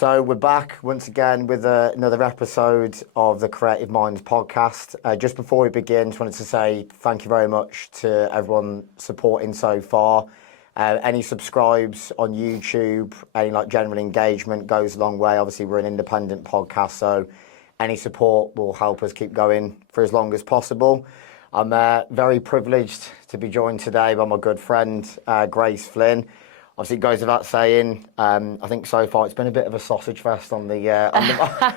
So we're back once again with another episode of the Creative Minds podcast. Just before we begin, just wanted to say thank you very much to everyone supporting so far. Any subscribes on YouTube, any general engagement goes a long way. Obviously, we're an independent podcast, so any support will help us keep going for as long as possible. I'm very privileged to be joined today by my good friend, Grace Flynn. Obviously, it goes without saying. I think so far it's been a bit of a sausage fest on the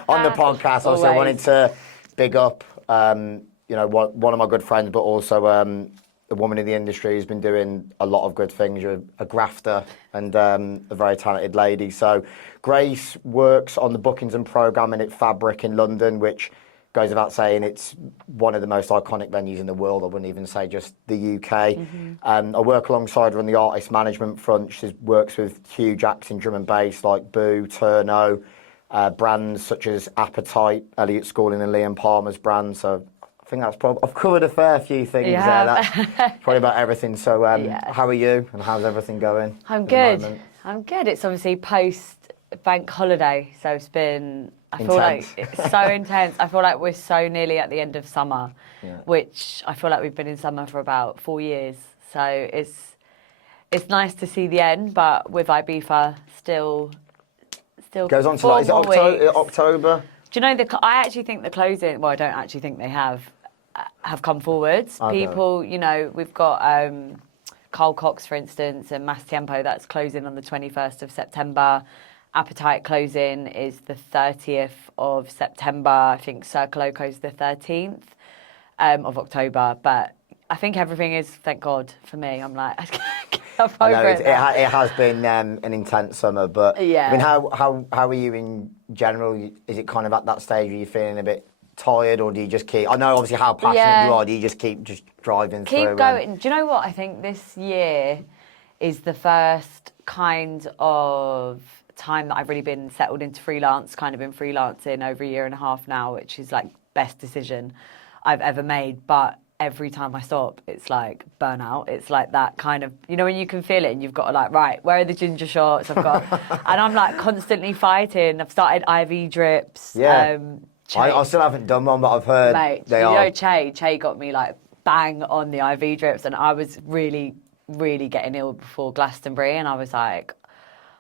on the podcast. Obviously, I wanted to big up, one of my good friends, but also a woman in the industry who's been doing a lot of good things. You're a grafter and a very talented lady. So, Grace works on the bookings and programming at Fabric in London, which goes without saying it's one of the most iconic venues in the world. I wouldn't even say just the UK. I work alongside her on the artist management front. She works with huge acts in drum and bass like Bou Turno, brands such as Appetite, Elliot Schooling and Liam Palmer's brand. So I think that's probably, I've covered a fair few things there. That's probably about everything. So how are you and how's everything going? I'm good. I'm good. It's obviously post bank holiday, so it's been... I feel like it's so intense. I feel like we're so nearly at the end of summer, which I feel like we've been in summer for about 4 years. So it's nice to see the end, but with Ibiza still goes on to is it October? Do you know I actually think the closing. Well, I don't actually think they have come forwards. Okay. People, we've got Carl Cox, for instance, and Mass Tiempo that's closing on the 21st of September. Appetite closing is the 30th of September. I think Circle Oco's the 13th of October. But I think everything is, thank God, for me. I'm like, I'm over it. It has been an intense summer, but yeah. I mean, how are you in general? Is it kind of at that stage where you're feeling a bit tired, or do you just keep? I know obviously how passionate you are. Do you just keep driving through? Keep going. Do you know what? I think this year is the first kind of time that I've really been settled into freelance, kind of been freelancing over 1.5 years now, which is like best decision I've ever made. But every time I stop, it's like burnout. It's like that kind of, when you can feel it and you've got to right, where are the ginger shots? I've got, and I'm like constantly fighting. I've started IV drips. Yeah. I still haven't done one, but I've heard Che got me like bang on the IV drips, and I was really, really getting ill before Glastonbury, and I was like,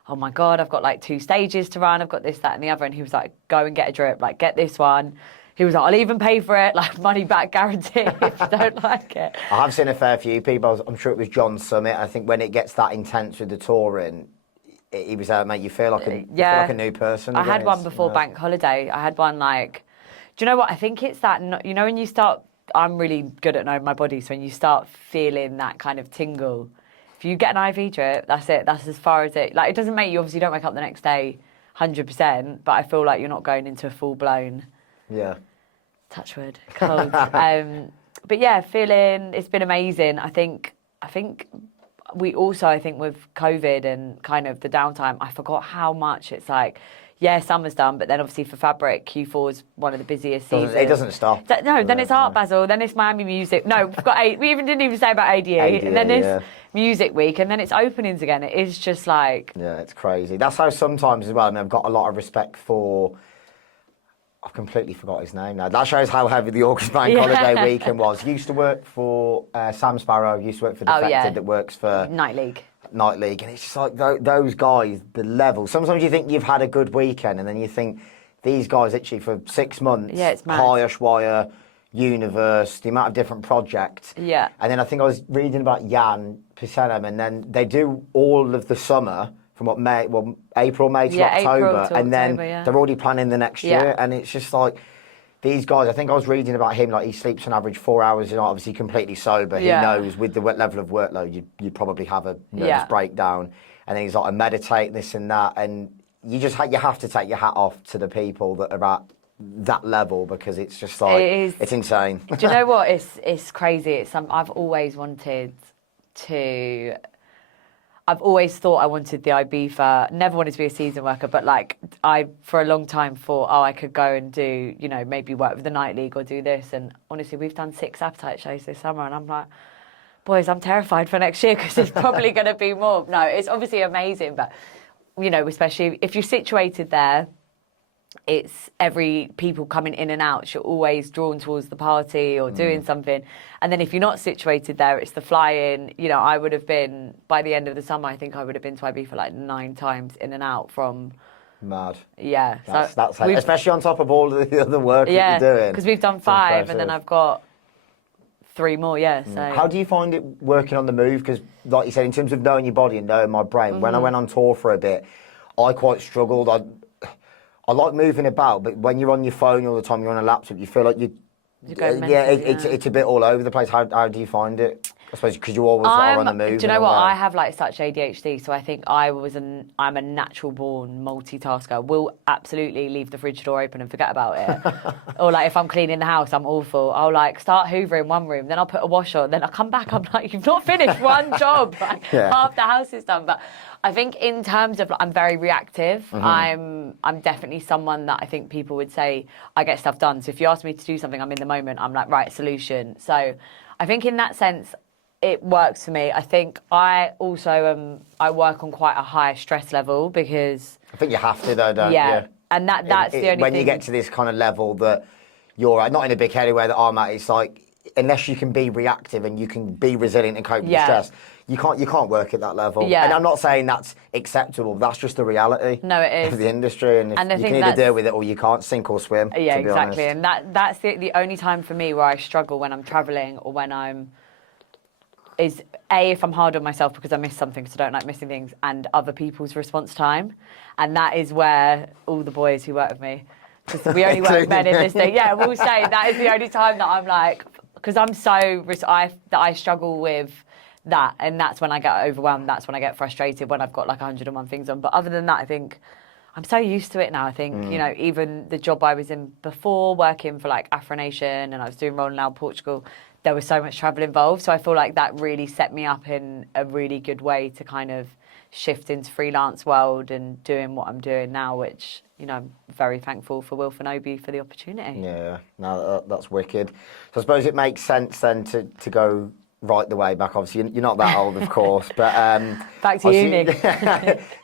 oh my God, I've got like 2 stages to run. I've got this, that and the other. And he was like, go and get a drip, get this one. He was like, I'll even pay for it, money back guarantee if you don't like it. I have seen a fair few people. I'm sure it was John Summit. I think when it gets that intense with the touring, he was mate, you feel like a new person. I had one before bank holiday. I had one do you know what? I think it's that, when you start, I'm really good at knowing my body. So when you start feeling that kind of tingle, if you get an IV drip, that's it. That's as far as it. It doesn't make you, obviously, you don't wake up the next day 100%, but I feel like you're not going into a full-blown... Yeah. Touch wood. Cold. But yeah, it's been amazing. I think we also, with COVID and kind of the downtime, I forgot how much it's summer's done, but then obviously for Fabric, Q4 is one of the busiest seasons. It doesn't stop. Then it's Art Basel, then it's Miami Music. No, we even didn't even say about ADA. And then it's Music Week, and then it's openings again. It is just Yeah, it's crazy. That's how sometimes as well, I've got a lot of respect for... I've completely forgot his name now. That shows how heavy the August Bank Holiday weekend was. He used to work for Sam Sparrow, used to work for Defected, that works for... Night League. And it's just those guys, the level. Sometimes you think you've had a good weekend, and then you think these guys actually for 6 months, it's mad. Wire, Universe, the amount of different projects. Yeah. And then I think I was reading about Jan Pisenem, and then they do all of the summer from April, May to October, and then they're already planning the next year, and it's just these guys. I think I was reading about him, he sleeps on average 4 hours a night, obviously completely sober. He knows with the level of workload, you'd probably have a nervous breakdown, and then he's I meditate, this and that, and you have to take your hat off to the people that are at that level, because it's just it's insane. Do you know what? It's crazy. I've always wanted to... I've always thought I wanted the Ibiza, never wanted to be a season worker, but I, for a long time, thought, I could go and do, maybe work with the Night League or do this. And honestly, we've done 6 Appetite shows this summer, and I'm like, boys, I'm terrified for next year because it's probably going to be more. No, it's obviously amazing, but you know, especially if you're situated there, it's every people coming in and out, you're always drawn towards the party or doing something. And then if you're not situated there, it's the fly-in. You know, I would have been, by the end of the summer, I think I would have been to Ibiza like 9 times in and out from... Mad. Yeah. That's especially on top of all the other work that you're doing. Because we've done 5 and then I've got 3 more, So how do you find it working on the move? Because like you said, in terms of knowing your body and knowing my brain, when I went on tour for a bit, I quite struggled. I like moving about, but when you're on your phone all the time, you're on a laptop, you feel like you're going mental, it's a bit all over the place. How do you find it? I suppose because you always are on the move. Do you know what? I have like such ADHD, so I think I'm a natural born multitasker. Will absolutely leave the fridge door open and forget about it. Or like if I'm cleaning the house, I'm awful. I'll like start hoovering one room, then I'll put a wash on, then I'll come back. I'm like, you've not finished one job. Like, half the house is done. But I think in terms of, I'm very reactive. I'm definitely someone that I think people would say I get stuff done. So if you ask me to do something, I'm in the moment. I'm like, right, solution. So I think in that sense, it works for me. I think I also I work on quite a high stress level because... I think you have to though, don't you? Yeah, and that's the only when thing... you get to this kind of level that you're at, not in a big heady way that I'm at, it's like, unless you can be reactive and you can be resilient and cope with stress, you can't work at that level. Yeah. And I'm not saying that's acceptable, that's just the reality of the industry. And, and you can either deal with it or you can't, sink or swim. Yeah, to be exactly. honest. And that's the only time for me where I struggle when I'm travelling or when I'm... is if I'm hard on myself because I miss something, because I don't like missing things, and other people's response time. And that is where all the boys who work with me, because we only work with men in this thing, we'll say that is the only time that I'm like, because I'm so, I struggle with that, and that's when I get overwhelmed, that's when I get frustrated, when I've got like 101 things on. But other than that, I think I'm so used to it now. I think, you know, even the job I was in before, working for like Afro Nation, and I was doing Rolling Loud Portugal, there was so much travel involved. So I feel like that really set me up in a really good way to kind of shift into freelance world and doing what I'm doing now, which, you know, I'm very thankful for Will Fanobi for the opportunity. Yeah, no, that's wicked. So I suppose it makes sense then to go right the way back. Obviously, you're not that old, of course, but... back to uni.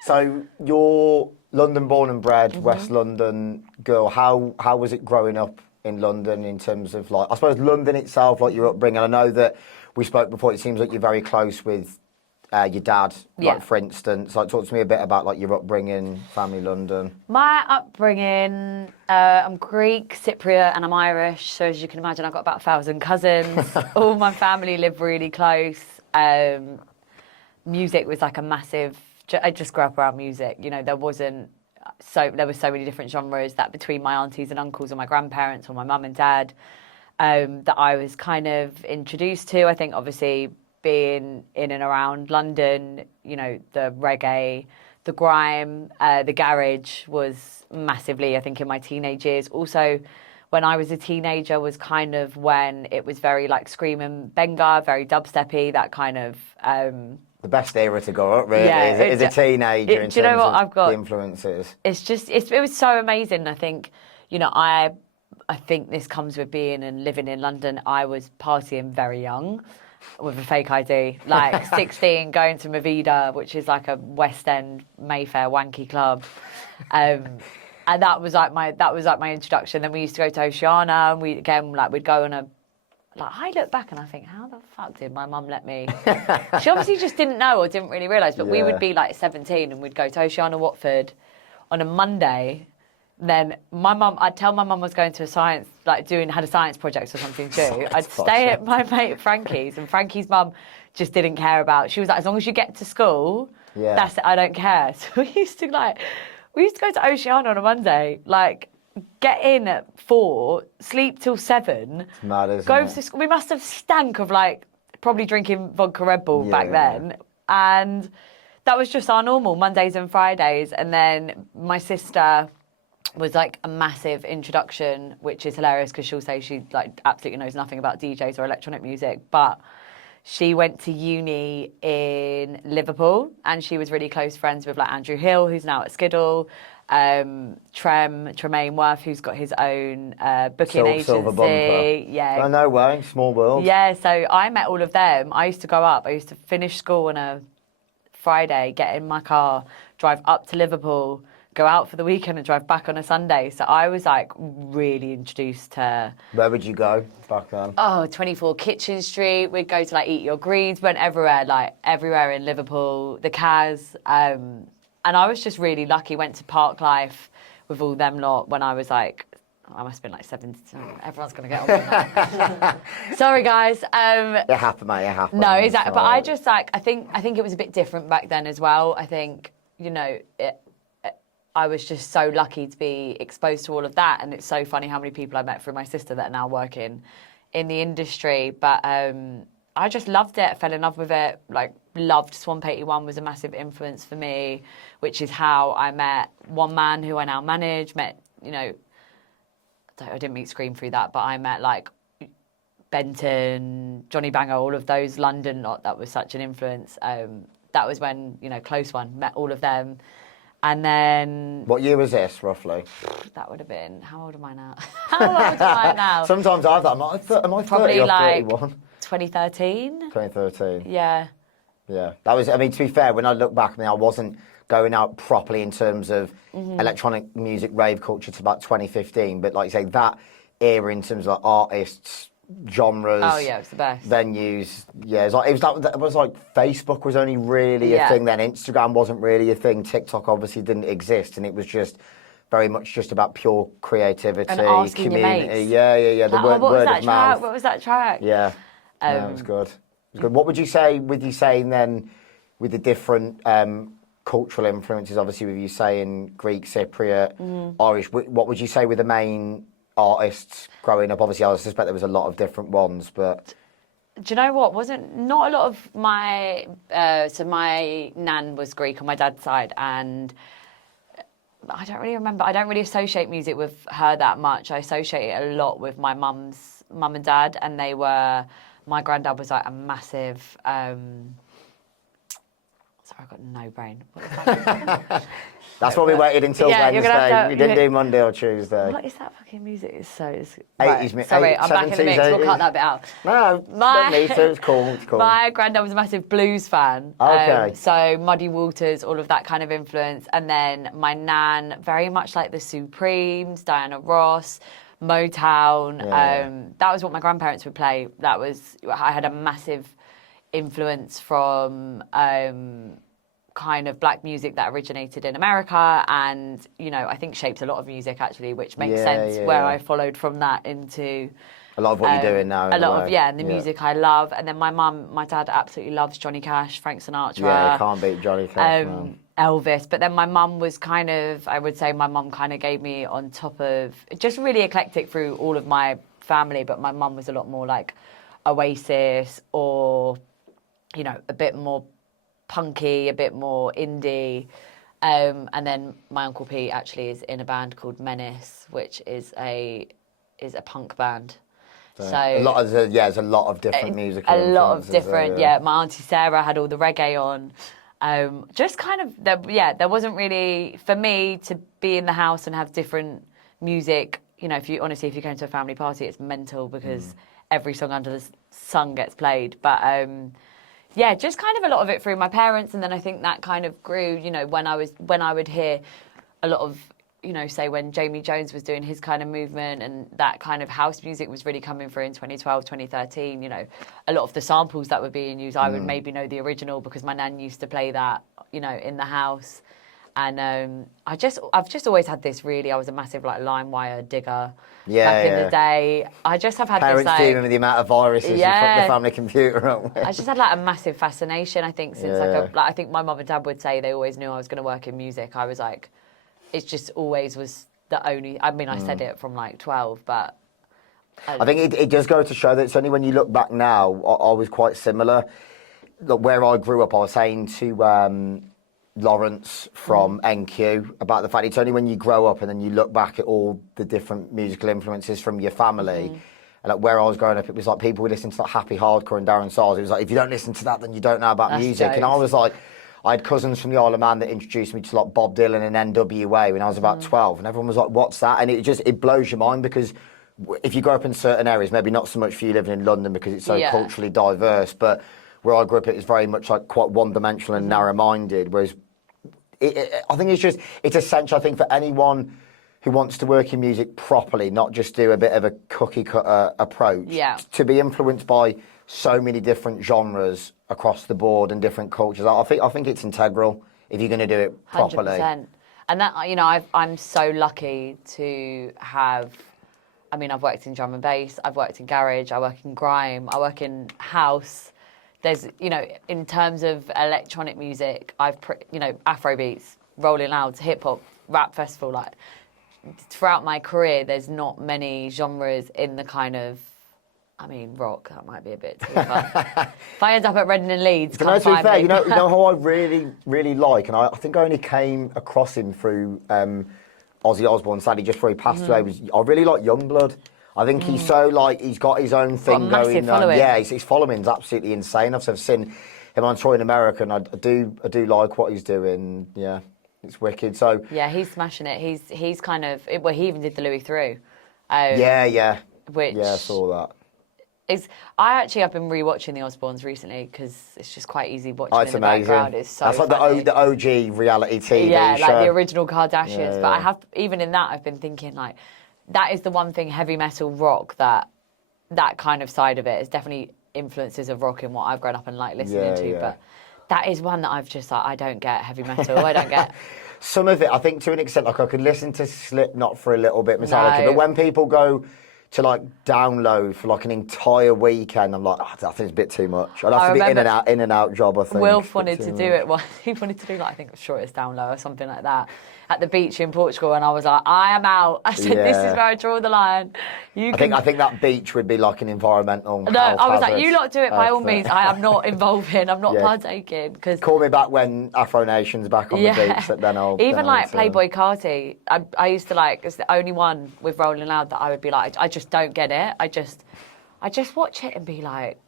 So you're London born and bred, West London girl. How was it growing up in London in terms of, like, I suppose London itself, like your upbringing? I know that we spoke before, it seems like you're very close with your dad, like, for instance. Like, talk to me a bit about, like, your upbringing, family, London. My upbringing, I'm Greek, Cypriot, and I'm Irish. So as you can imagine, I've got about 1,000 cousins. All my family live really close. Music was like a massive... I just grew up around music. You know, there were so many different genres that between my aunties and uncles or my grandparents or my mum and dad that I was kind of introduced to. I think obviously being in and around London, you know, the reggae, the grime, the garage was massively, I think, in my teenage years. Also, when I was a teenager was kind of when it was very like Scream and Benga, very dubsteppy, that kind of... the best era to go up, really, as a teenager in terms of the influences. It was so amazing. I think, you know, I think this comes with being and living in London. I was partying very young with a fake ID, like 16, going to Movida, which is like a West End Mayfair wanky club. And that was like my introduction. Then we used to go to Oceana, and we'd go on a... Like, I look back and I think, how the fuck did my mum let me? She obviously just didn't know or didn't really realise, but we would be like 17 and we'd go to Oceana Watford on a Monday. Then I'd tell my mum I was going to had a science project or something too. I'd stay at my mate Frankie's, and Frankie's mum just didn't care about... She was like, as long as you get to school, that's it, I don't care. So we used to go to Oceana on a Monday, like... Get in at 4, sleep till 7. It's mad, isn't go it? to school. We must have stank of like probably drinking vodka Red Bull back then, and that was just our normal Mondays and Fridays. And then my sister was like a massive introduction, which is hilarious because she'll say she like absolutely knows nothing about DJs or electronic music, but she went to uni in Liverpool and she was really close friends with like Andrew Hill, who's now at Skiddle. Tremaine Worth, who's got his own booking agency. Silver Bumper. Yeah. Oh, no way. Small world. Yeah, so I met all of them. I used to go up. I used to finish school on a Friday, get in my car, drive up to Liverpool, go out for the weekend and drive back on a Sunday. So I was like really introduced to... Where would you go back then? 24 Kitchen Street. We'd go to like Eat Your Greens, went everywhere, like everywhere in Liverpool, the Cas. And I was just really lucky, went to Park Life with all them lot when I was like, I must have been like 17. Everyone's going to get on with that. Sorry, guys. It happened, mate. It happened. No, exactly. But I just like, I think it was a bit different back then as well. I think, you know, I was just so lucky to be exposed to all of that. And it's so funny how many people I met through my sister that are now working in the industry. But I just loved it, fell in love with it, like loved Swamp 81 was a massive influence for me, which is how I met one man who I now manage, you know, I didn't meet Scream through that, but I met like Benton, Johnny Banger, all of those London lot that was such an influence. That was when, you know, Close One, met all of them. And then... What year was this, roughly? That would have been... How old am I now? How old am I now? Sometimes I've that. Am I 30 probably or like 31? 2013. 2013. Yeah. Yeah. That was... I mean, to be fair, when I look back, I mean, I wasn't going out properly in terms of electronic music rave culture to about 2015. But like you say, that era in terms of like artists, genres, oh yeah, it was the best. Venues, yeah, it was like Facebook was only really a thing then. Instagram wasn't really a thing. TikTok obviously didn't exist, and it was just very much just about pure creativity, and asking community. Your mates. Yeah. The like, word of mouth. What was that track? Yeah, it was good. It was good. What would you say with you saying then with the different cultural influences? Obviously, with you saying Greek, Cypriot, Irish. What would you say were the main artists growing up? Obviously, I suspect there was a lot of different ones, but do you know what? Not a lot of my so my nan was Greek on my dad's side, and I don't really remember. I don't really associate music with her that much. I associate it a lot with my mum and dad, and my granddad was like a massive. Sorry, I've got no brain. What is that? That's why we waited until Wednesday. We didn't do Monday or Tuesday. What is that fucking music? It's 80s, right. Sorry, I'm back in the mix. 70s, We'll cut that bit out. No, don't need to. It's cool. It's cool. My granddad was a massive blues fan. Okay. So Muddy Waters, all of that kind of influence. And then my nan, very much like the Supremes, Diana Ross, Motown. Yeah. That was what my grandparents would play. I had a massive influence from kind of black music that originated in America, and you know, I think shaped a lot of music actually, which makes sense where I followed from that into a lot of what you're doing now. And the music I love. And then my dad absolutely loves Johnny Cash, Frank Sinatra. Yeah, can't beat Johnny Cash. Elvis. But then my mum was kind of, I would say my mum kind of gave me on top of, just really eclectic through all of my family, but my mum was a lot more like Oasis or, you know, a bit more punky, a bit more indie. And then my Uncle Pete actually is in a band called Menace, which is a punk band. So there's a lot of different music. A lot of different, my Auntie Sarah had all the reggae on. Just kind of, there wasn't really, for me to be in the house and have different music, you know, if you go into a family party, it's mental because every song under the sun gets played. But just kind of a lot of it through my parents, and then I think that kind of grew, you know, when I would hear a lot of, you know, say when Jamie Jones was doing his kind of movement and that kind of house music was really coming through in 2012, 2013, you know, a lot of the samples that were being used, I would maybe know the original because my nan used to play that, you know, in the house. And I've just always had this really, I was a massive like LimeWire digger back in the day. I just have had parents this like... dealing with the amount of viruses you put the family computer up with. I just had like a massive fascination, I think, since I think my mum and dad would say they always knew I was going to work in music. I was like, it just always was the only, I mean, I said it from like 12, but... I think it does go to show that it's only when you look back now, I was quite similar. Look, where I grew up, I was saying to Lawrence from NQ about the fact it's only when you grow up and then you look back at all the different musical influences from your family. And like where I was growing up, it was like people would listen to like Happy Hardcore and Darren Sars. It was like, if you don't listen to that, then you don't know about music. Jokes. And I was like, I had cousins from the Isle of Man that introduced me to like Bob Dylan and NWA when I was about 12, and everyone was like, "What's that?" And it blows your mind because if you grow up in certain areas, maybe not so much for you living in London because it's so culturally diverse, but where I grew up, it was very much like quite one-dimensional and narrow-minded. Whereas I think it's essential, I think, for anyone who wants to work in music properly, not just do a bit of a cookie cutter approach, to be influenced by so many different genres across the board and different cultures. I think it's integral if you're going to do it properly. 100%. And that, I'm so lucky to have. I mean, I've worked in drum and bass, I've worked in garage, I work in grime, I work in house. There's, in terms of electronic music, Afro beats, Rolling Louds, hip hop, rap festival. Like, throughout my career, there's not many genres in the kind of, rock. That might be a bit too far. If I end up at Reading and Leeds, to be fair, you know how I really, really like, and I think I only came across him through Ozzy Osbourne, sadly, just before he passed away. I really like Youngblood. I think he's so he's got his own thing going on. Yeah, his following's absolutely insane. I've seen him on tour in America, and I do like what he's doing. Yeah, it's wicked. So yeah, he's smashing it. He's kind of he even did the Louis through. Which I saw that. I've been rewatching the Osbournes recently because it's just quite easy watching it's in the amazing. background. It's so that's like funny. the OG reality TV show. Yeah, like the original Kardashians. Yeah. But even in that, I've been thinking that is the one thing, heavy metal rock, that kind of side of it is definitely influences of rock in what I've grown up and listening to. Yeah. But that is one that I've just I don't get heavy metal. I don't get. Some of it, I think, to an extent, I could listen to Slipknot for a little bit, Metallica, but when people go to download for an entire weekend, I'm like, I think it's a bit too much. I'd have to be in and out job, I think. Wilf wanted to do it once. He wanted to do I think the shortest download or something like that at the beach in Portugal, and I was like, I am out. I said, this is where I draw the line. I think that beach would be like an environmental. No, I was like, you lot do it by all means. I am not involving. I'm not partaking because. Call me back when Afro Nation's back on the beach. Then I'll Playboy Carti. I used to it's the only one with Rolling Loud that I would be like, I just don't get it. I just watch it and be like,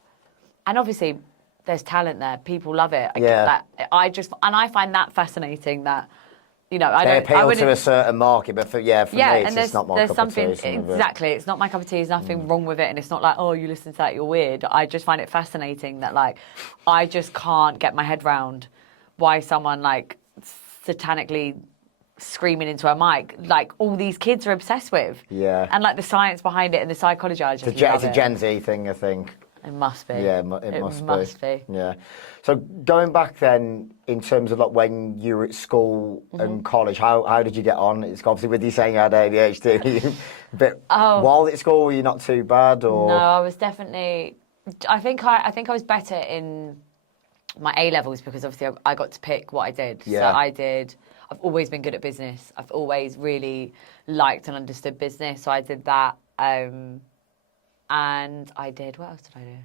and obviously there's talent there. People love it. I get that. I find that fascinating that. They appeal to a certain market, but for me, it's not my cup of tea. Exactly, it's not my cup of tea. There's nothing wrong with it, and it's not like, oh, you listen to that, you're weird. I just find it fascinating that, I just can't get my head round why someone satanically screaming into a mic, all these kids are obsessed with. Yeah. And the science behind it and the psychology, I just love it. It's a Gen Z thing, I think. It must be. Yeah, it must be. Yeah. So going back then, in terms of when you were at school and college, how did you get on? It's obviously with you saying you had ADHD, but while at school, were you not too bad? Or no, I was definitely. I think I was better in my A levels because obviously I got to pick what I did. Yeah. So I've always been good at business. I've always really liked and understood business. So I did that. And I did, what else did I do?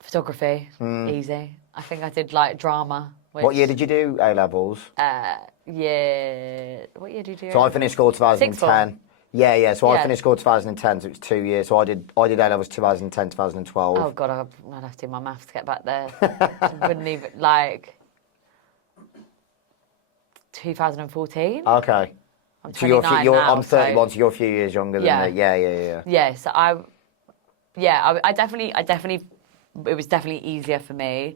Photography, easy. I think I did drama. What year did you do A levels? What year did you do? So I finished school 2010. Yeah. So Yeah. I finished school 2010, so it was 2 years. So I did A levels 2010, 2012. Oh God, I'd have to do my maths to get back there. Wouldn't even 2014. Okay. I'm 29 now, I'm 31, so you're a few years younger than me. Yeah. Yeah, so I definitely, it was definitely easier for me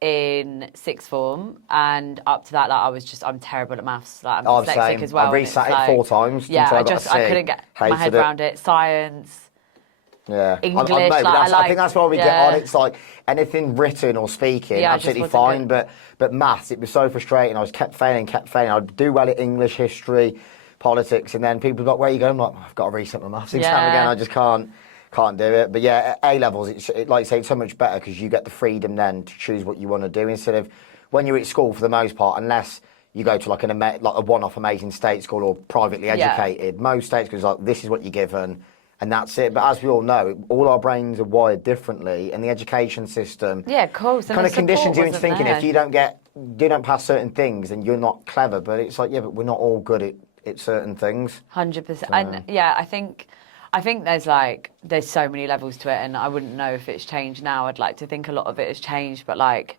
in sixth form, and up to that, I'm terrible at maths. I'm dyslexic as well. I've resat it 4 times. Yeah, I couldn't get my head around it. Science. Yeah, English. I think that's why we get on. It's anything written or speaking, absolutely fine. But maths, it was so frustrating. I was kept failing. I'd do well at English, history, politics, and then people were like, "Where are you going?" I'm like, "I've got to reset my maths exam again. I just can't do it." But yeah, at A levels, it's like you say, it's so much better because you get the freedom then to choose what you want to do instead of when you're at school for the most part, unless you go to a one-off amazing state school or privately educated. Most state schools this is what you're given. And that's it. But as we all know, all our brains are wired differently, and the education system, of course, kind of conditions you into thinking if you don't pass certain things, then you're not clever. But it's but we're not all good at certain things. 100%. And I think there's so many levels to it, and I wouldn't know if it's changed now. I'd like to think a lot of it has changed, but I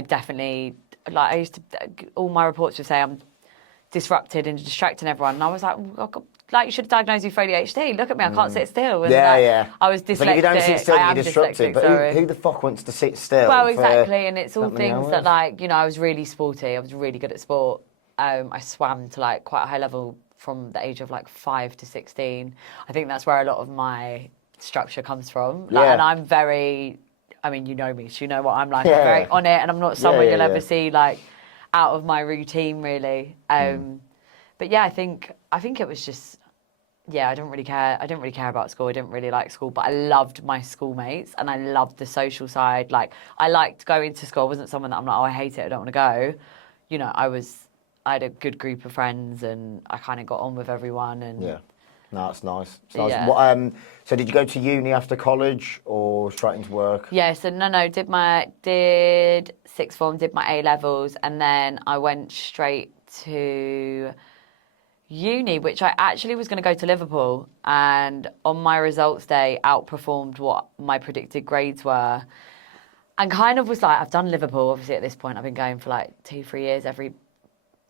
definitely I used to all my reports would say I'm disrupted and distracting everyone. And I was like, well, God, like, you should have diagnosed me for ADHD. Look at me, I can't sit still. And I was dyslexic. But if you don't sit still, you're disruptive. But who the fuck wants to sit still? Well, exactly. And it's all things that, like, you know, I was really sporty. I was really good at sport. I swam to, like, quite a high level from the age of, like, 5 to 16. I think that's where a lot of my structure comes from. Like, and I'm very... I mean, you know me, so you know what I'm like. I'm very on it, and I'm not someone you'll ever see, like, out of my routine, really. But yeah, I think it was just, I didn't really care. I didn't really care about school. I didn't really like school, but I loved my schoolmates and I loved the social side. Like, I liked going to school. I wasn't someone that I'm like, oh, I hate it, I don't want to go. You know, I had a good group of friends and I kind of got on with everyone. And no, that's nice. It's nice. Yeah. So did you go to uni after college or straight into work? Yeah, so did sixth form, did my A-levels, and then I went straight to uni, which I actually was going to go to Liverpool, and on my results day outperformed what my predicted grades were, and kind of was like, I've done Liverpool. Obviously at this point I've been going for like 2-3 years, every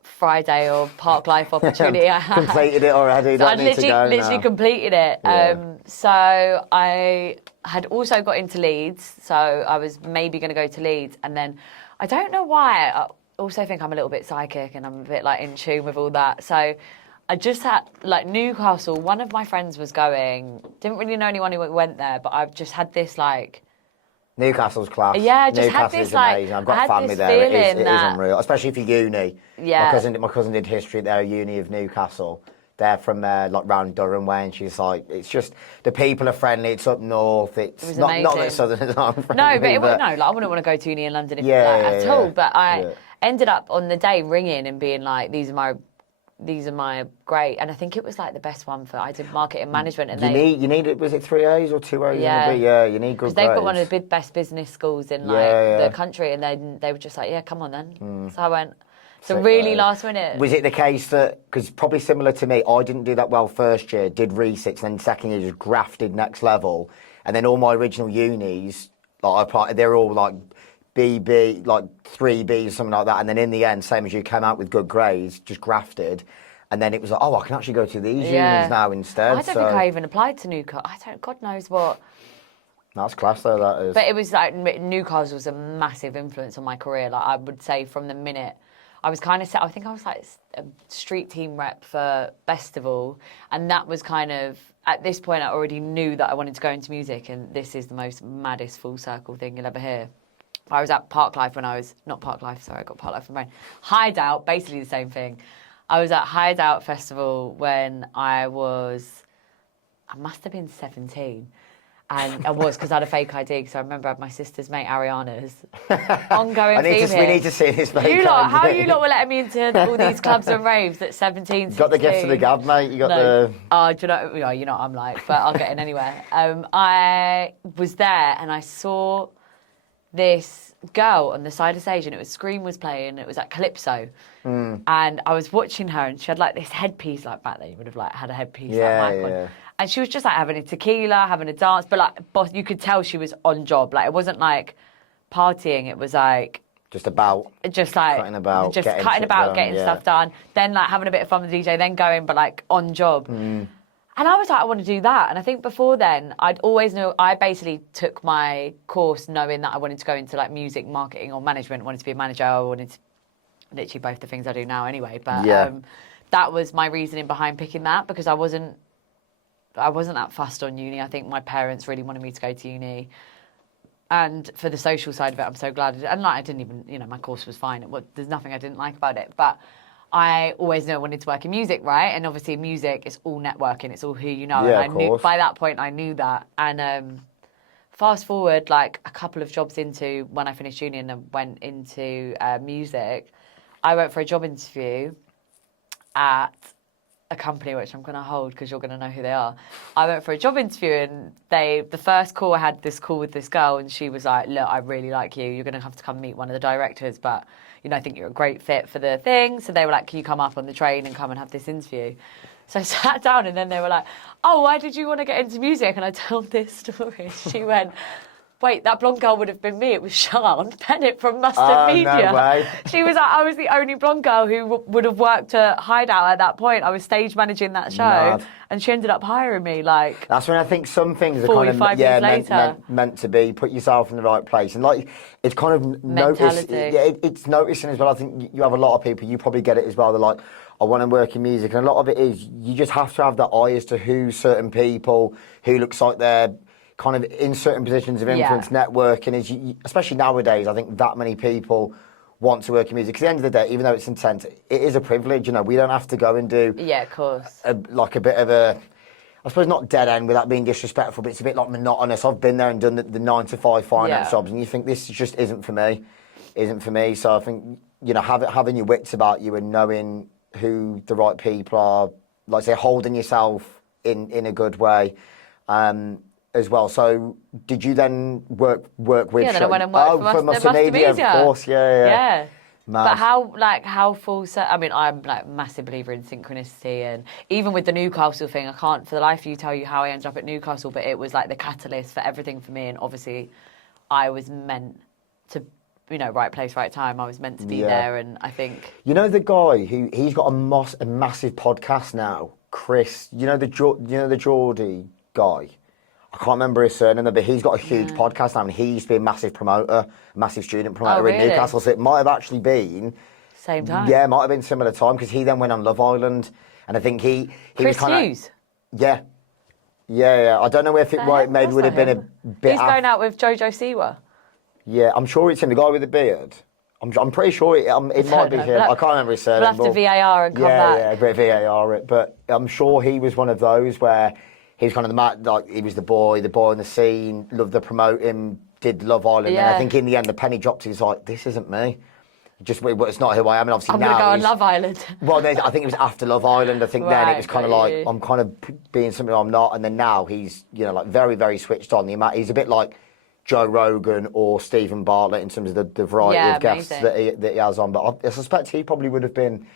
Friday or park life opportunity I had. Completed it already. So I'd literally completed it. So I had also got into Leeds, so I was maybe going to go to Leeds, and then I don't know why, I also think I'm a little bit psychic and I'm a bit like in tune with all that. So I just had, like, Newcastle, one of my friends was going, didn't really know anyone who went there, but I've just had this, like... Newcastle's class. Yeah, I just had this, like... Amazing. I've got family there. It is unreal, especially if you're uni. Yeah. My cousin did history at their uni of Newcastle. They're from, like, round Durham way, and she's like, it's just, the people are friendly, it's up north, it's not that Southerners aren't friendly. No, but like, I wouldn't want to go to uni in London at all, but I ended up on the day ringing and being like, these are my great, and I think it was like the best one for, I did marketing management, and you need it, was it 3 A's or 2 A's? Yeah, you need good grades. They've got one of the best business schools in the country, and they were just like, yeah, come on then. So I went. So really last minute. Was it the case that, because probably similar to me, I didn't do that well first year, did resits, and then second year just grafted next level, and then all my original unis, like they're all like BB, like 3Bs, something like that, and then in the end, same as you, came out with good grades, just grafted, and then it was like, oh, I can actually go to these unis now instead. I don't think I even applied to Newcastle. God knows what. That's class though, that is. But it was like, Newcastle was a massive influence on my career. Like, I would say from the minute I was kind of set, I think I was like a street team rep for Festival, and that was kind of, at this point I already knew that I wanted to go into music, and this is the most maddest full circle thing you'll ever hear. I was at Parklife when I was, not Parklife, sorry, I got Parklife from brain. Hideout, basically the same thing. I was at Hideout Festival when I must have been 17. And I was, because I had a fake ID, because I remember I had my sister's mate Ariana's ongoing theme here. We need to see this fake ID. How you lot were letting me into all these clubs and raves at 17, 16? Got the gift of the gab, mate. You got the... Oh, do you know what I'm like, but I'll get in anywhere. I was there and I saw this girl on the side of stage, and it was Scream was playing, it was at Calypso. And I was watching her, and she had like this headpiece like back there. You would have like had a headpiece like mic on. And she was just like having a tequila, having a dance, but like you could tell she was on job. Like, it wasn't like partying, it was like cutting about, getting stuff done, then like having a bit of fun with the DJ, then going, but like on job. And I was like, I want to do that. And I think before then, I'd always know, I basically took my course knowing that I wanted to go into like music, marketing or management, wanted to be a manager, I wanted to, literally both the things I do now anyway. But that was my reasoning behind picking that, because I wasn't that fussed on uni. I think my parents really wanted me to go to uni. And for the social side of it, I'm so glad I did. And like, I didn't even, my course was fine. There's nothing I didn't like about it. But I always knew I wanted to work in music, right? And obviously music is all networking. It's all who you know. Yeah, and I knew, by that point, I knew that. And fast forward, like a couple of jobs into when I finished uni and then went into music, I went for a job interview at a company which I'm going to hold because you're going to know who they are. I went for a job interview, and the first call, I had this call with this girl, and she was like, look, I really like you. You're going to have to come meet one of the directors, but, I think you're a great fit for the thing. So they were like, can you come up on the train and come and have this interview? So I sat down, and then they were like, oh, why did you want to get into music? And I told this story. She went, wait, that blonde girl would have been me. It was Sian Bennett from Mustard Media. No way. She was like, I was the only blonde girl who would have worked at Hideout at that point. I was stage managing that show, Mad. and she ended up hiring me. Like, that's when I think some things are 45 years later. meant to be. Put yourself in the right place, and like it's kind of Mentality. it's noticing as well. I think you have a lot of people. You probably get it as well. They're like, I want to work in music, and a lot of it is you just have to have that eye as to who certain people who looks like they're kind of in certain positions of influence, networking is, especially nowadays. I think that many people want to work in music. Because at the end of the day, even though it's intense, it is a privilege. You know, we don't have to go and do of course, a bit of a, I suppose not dead end without being disrespectful, but it's a bit like monotonous. I've been there and done the 9-to-5 finance jobs, and you think this just isn't for me, So I think, you know, having your wits about you and knowing who the right people are, like say, holding yourself in a good way. As well. So, did you then work with? Yeah, then I went and worked for Mustard Media. Of course, yeah. But how full set? I mean, I'm like a massive believer in synchronicity, and even with the Newcastle thing, I can't for the life of you tell you how I ended up at Newcastle, but it was like the catalyst for everything for me. And obviously, I was meant to, you know, right place, right time. I was meant to be there, and I think you know the guy he's got a massive podcast now, Chris. You know the Geordie guy. I can't remember his surname, but he's got a huge podcast now, and he used to be a massive promoter, a massive student promoter in Newcastle. So it might have actually been same time. Yeah, it might have been similar time because he then went on Love Island, and I think he Chris was kind Hughes. Yeah. I don't know if it maybe would have been a bit. He's going out with Jojo Siwa. Yeah, I'm sure it's him, the guy with the beard. I'm pretty sure it might be him. I can't remember his surname. We'll have to VAR and come back. Yeah, a bit VAR it. But I'm sure he was one of those where he was kind of like he was the boy in the scene, loved to promote him, did Love Island. Yeah. And I think in the end, the penny dropped. He's like, this isn't me. It's not who I am. And obviously I'm now going to go on Love Island. Well, I think it was after Love Island. I think then it was kind of like, you. I'm kind of being something I'm not. And then now he's, you know, like very, very switched on. He's a bit like Joe Rogan or Stephen Bartlett in terms of the variety of guests that he has on. But I suspect he probably would have been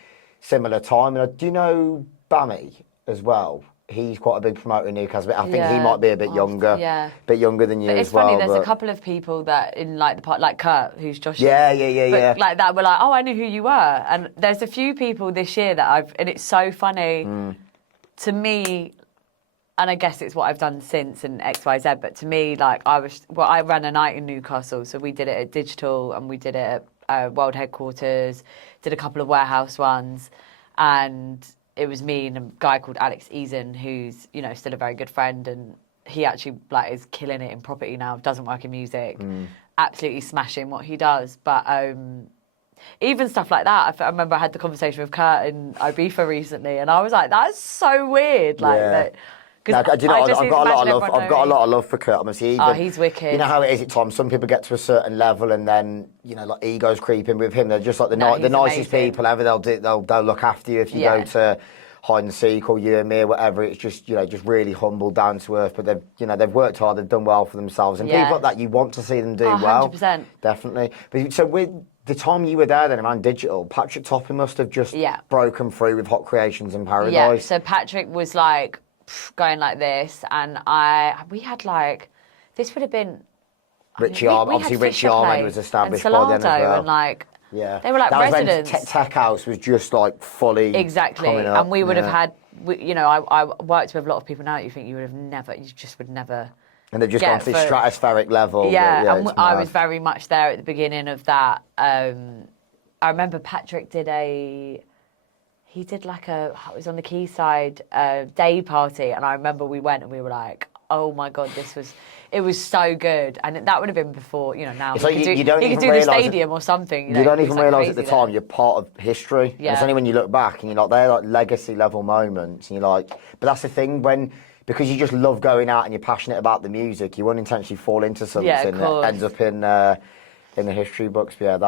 similar time. And do you know Bammy as well? He's quite a big promoter in Newcastle. But I think he might be a bit younger. Yeah. Bit younger than you but as well. It's funny, there's a couple of people that in like the part, like Kurt, who's Josh's. Yeah. Like that were like, oh, I knew who you were. And there's a few people this year that and it's so funny to me, and I guess it's what I've done since and X, Y, Z, but to me, like I ran a night in Newcastle, so we did it at Digital and we did it at World Headquarters, did a couple of warehouse ones, and it was me and a guy called Alex Eason, who's, you know, still a very good friend, and he actually like is killing it in property now, doesn't work in music, absolutely smashing what he does. But even stuff like that, I remember I had the conversation with Kurt in Ibiza recently, and I was like, that's so weird. Like that. Now, do you know, I've got a lot of love for Kurt. He's wicked. You know how it is at times. Some people get to a certain level, and then, you know, like egos creeping with him. They're just like the nicest people ever. They'll look after you if you go to hide and seek or you and me or whatever. It's just, you know, just really humble, down to earth. But they've worked hard. They've done well for themselves. And people like that, you want to see them do well. 100%. Definitely. But so with the time you were there then around Digital, Patrick Topping must have just broken through with Hot Creations in Paradise. Yeah. So Patrick was like going like this, and we had like, this would have been Richie Ahmed was established by then as well. And like, they were like that residents. Was when Tech House was just like fully coming up. And we would have had, you know, I worked with a lot of people now that you think you just would never. And they've just gone to this stratospheric level. Yeah, and I was very much there at the beginning of that. I remember Patrick did like it was on the Quayside day party, and I remember we went and we were like, oh my God, it was so good. And that would have been before, you know, now it's like you could do the stadium or something. You don't even realise at the time you're part of history. Yeah. It's only when you look back and you're like, they're like legacy level moments, and you're like, but that's the thing, because you just love going out and you're passionate about the music, you unintentionally fall into something that ends up in the history books. But yeah,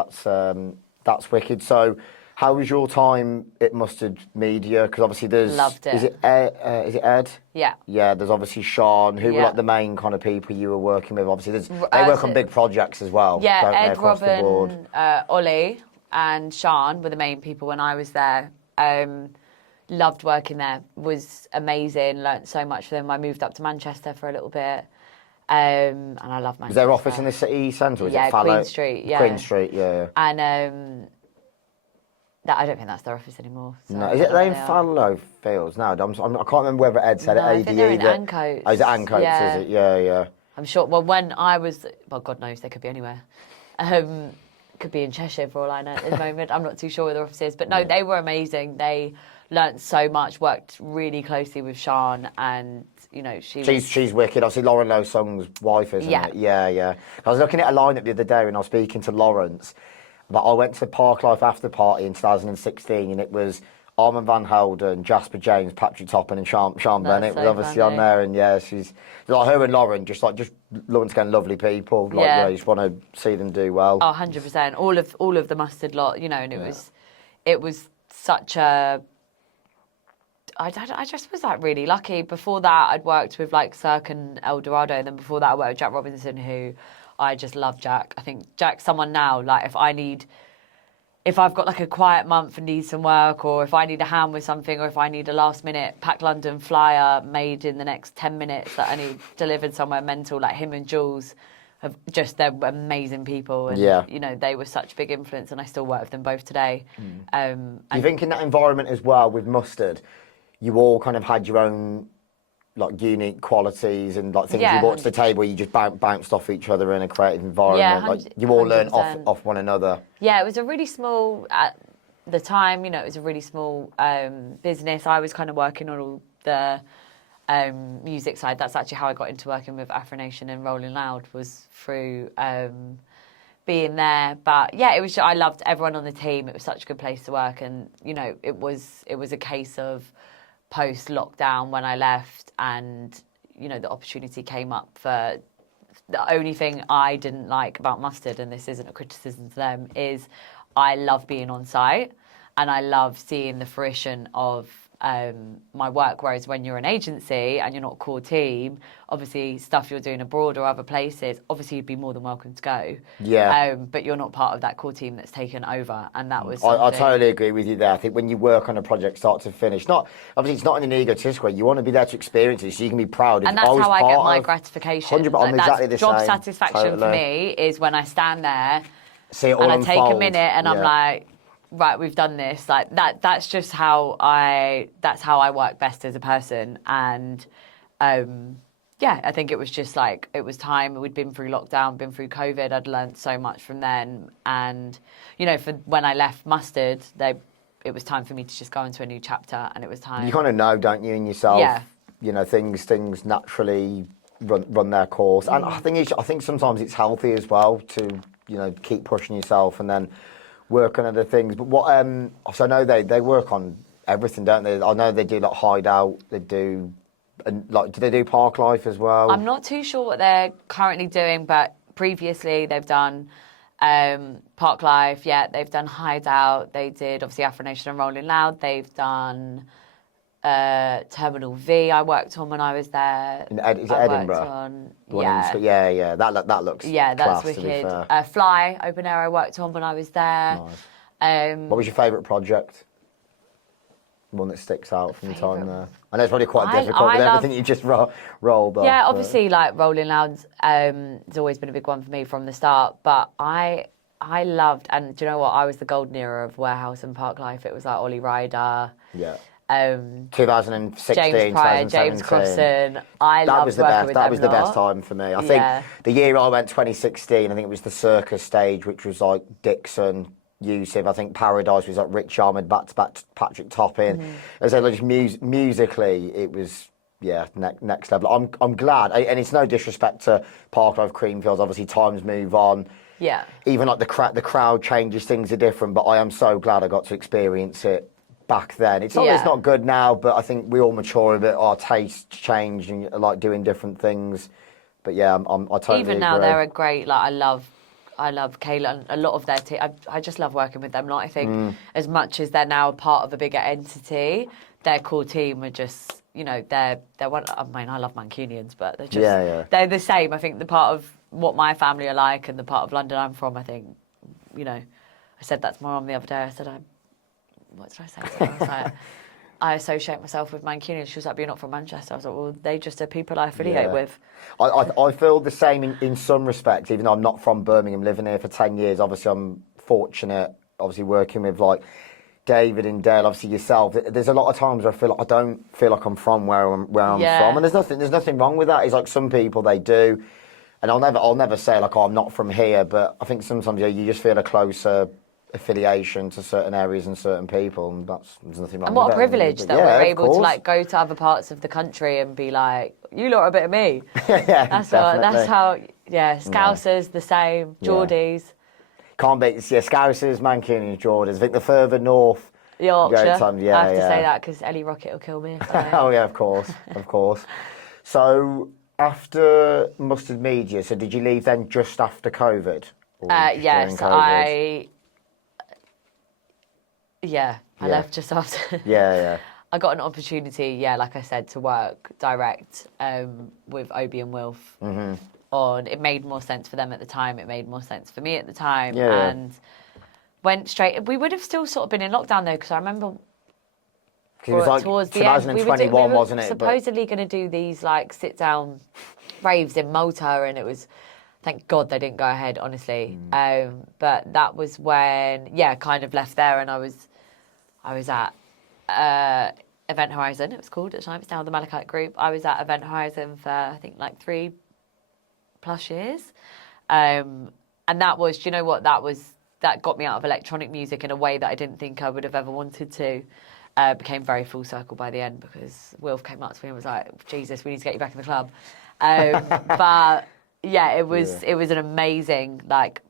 that's wicked. So how was your time at Mustard Media? Because obviously there's... Loved it. Is it Ed? Yeah. Yeah, there's obviously Sean, who were like the main kind of people you were working with. Obviously, they work on big projects as well. Yeah, Ed, Robin, Ollie and Sean were the main people when I was there. Loved working there. Was amazing. Learnt so much from them. I moved up to Manchester for a little bit. And I love Manchester. Is their office in the city centre? Is yeah, it Fallow? Queen Street. Yeah, Queen Street. Yeah. And that I don't think that's their office anymore. So No, is it they in Fallow Fields? No, I can't remember whether Ed said No, it. I think they're in Ancoats. Oh, is it Ancoats? Yeah. Is it? Yeah, yeah. I'm sure. Well, when I was, well, God knows, they could be anywhere. Could be in Cheshire for all I know at the moment. I'm not too sure where their office is, but no, they were amazing. They learnt so much, worked really closely with Sian, and you know she's wicked. Obviously, Lauren Lowe Song's wife, isn't it? Yeah, yeah. I was looking at a lineup the other day when I was speaking to Lawrence. But I went to the Parklife after party in 2016, and it was Armand Van Helden, Jasper James, Patrick Toppin, and Sean Bennett was obviously on there. And yeah, she's like her and Lauren, just Lauren's getting lovely people. Like, yeah, you just want to see them do well. Oh, 100%. All of the Mustard lot, you know, and it was such a. I just was like really lucky. Before that, I'd worked with like Cirque and El Dorado, and then before that, I worked with Jack Robinson, who I just love Jack. I think Jack's someone now, like if I've got like a quiet month and need some work, or if I need a hand with something, or if I need a last minute Pack London flyer made in the next 10 minutes that I need delivered somewhere mental, like him and Jules they're amazing people. And, you know, they were such a big influence, and I still work with them both today. Do you think in that environment as well with Mustard, you all kind of had your own like unique qualities and like things you brought to the table, you just bounced off each other in a creative environment, like you all learn off one another? Yeah, it was a really small, at the time, you know, it was a really small business. I was kind of working on all the music side. That's actually how I got into working with Afro Nation and Rolling Loud, was through being there. But yeah, I loved everyone on the team. It was such a good place to work, and you know, it was a case of post lockdown when I left, and you know, the opportunity came up. For the only thing I didn't like about Mustard, and this isn't a criticism to them, is I love being on site and I love seeing the fruition of my work. Whereas when you're an agency and you're not a core team, obviously stuff you're doing abroad or other places, obviously you'd be more than welcome to go. Yeah. But you're not part of that core team that's taken over, and that was. I totally agree with you there. I think when you work on a project start to finish, obviously it's not in an egotistic way. You want to be there to experience it, so you can be proud. And that's how I get my gratification. 100%, I'm exactly the same. Job totally. satisfaction for me is when I stand there see it all and I unfold. take a minute and I'm like, right, we've done this. Like that's just how I work best as a person. And I think it was just like, it was time. We'd been through lockdown, been through COVID. I'd learned so much from then. And, you know, for when I left Mustard, it was time for me to just go into a new chapter, and it was time. You kind of know, don't you, in yourself? Yeah. You know, things naturally run their course. And I think sometimes it's healthy as well to, you know, keep pushing yourself and then work on other things. But what so I know they work on everything, don't they? I know they do like Hideout, they do, and like, do they do Parklife as well? I'm not too sure what they're currently doing, but previously they've done Parklife, they've done Hideout, they did obviously Afro Nation and Rolling Loud, they've done Terminal V. I worked on when I was there. Is it Edinburgh? Yeah. That looks that's class, wicked. Fly Open Air I worked on when I was there. Nice. What was your favourite project? One that sticks out from your time there. I know it's probably quite difficult with everything you just rolled off. Yeah, obviously, like Rolling Loud's has always been a big one for me from the start. But I loved, and do you know what? I was the golden era of Warehouse and Parklife. It was like Ollie Ryder. Yeah. 2016, James Pryor, 2017. James Crossan. That was the best time for me. I think the year I went, 2016, I think it was the Circus stage, which was like Dixon, Yusuf. I think Paradise was like Rich Ahmed, back to back Patrick Toppin. As I said, just musically, it was next level. I'm glad, and it's no disrespect to Parklife, Creamfields. Obviously, times move on. Yeah. Even like the crowd changes, things are different. But I am so glad I got to experience it back then. It's not good now, but I think we all mature a bit. Our tastes change and like doing different things. But yeah, I totally even now agree. they're a great. Like I love Kayla and a lot of their team. I just love working with them. Like, I think as much as they're now a part of a bigger entity, their core team are just, you know, they're one. I mean, I love Mancunians, but they're just they're the same. I think the part of what my family are like and the part of London I'm from. I think, you know, I said that to my mum the other day. I said, what did I say? I was like, I associate myself with Mancunians. She was like, but you're not from Manchester. I was like, well, they just are people I affiliate with. I feel the same in some respects, even though I'm not from Birmingham, living here for 10 years. Obviously, I'm fortunate, obviously, working with, like, David and Dale, obviously yourself. There's a lot of times where I feel like I don't feel like I'm from where I'm from. And there's nothing wrong with that. It's like some people, they do. And I'll never say, like, oh, I'm not from here. But I think sometimes you just feel a closer affiliation to certain areas and certain people, and there's nothing wrong with that. And what a privilege that we're able to, like, go to other parts of the country and be like, you lot are a bit of me. That's how, Scousers, the same, Geordies. Can't beat, Scousers, Mancunians, Geordies. I think the further north... Yorkshire. I have to say that because Ellie Rocket will kill me. Oh, yeah, of course. So, after Mustard Media, so did you leave then just after COVID? Yes, COVID? I left just after. I got an opportunity, like I said, to work direct with Obi and Wilf on. It made more sense for them at the time. It made more sense for me at the time, and went straight. We would have still sort of been in lockdown though, because I remember. It was like towards 2021, wasn't it? Supposedly going to do these like sit-down raves in Malta, and it was. Thank God they didn't go ahead, honestly. But that was when, kind of left there, and I was at Event Horizon, it was called at the time. It's now the Malachite Group. I was at Event Horizon for, I think, like 3+ years. And that was, do you know what? That got me out of electronic music in a way that I didn't think I would have ever wanted to. Became very full circle by the end, because Wilf came up to me and was like, Jesus, we need to get you back in the club. But... yeah, it was an amazing, like,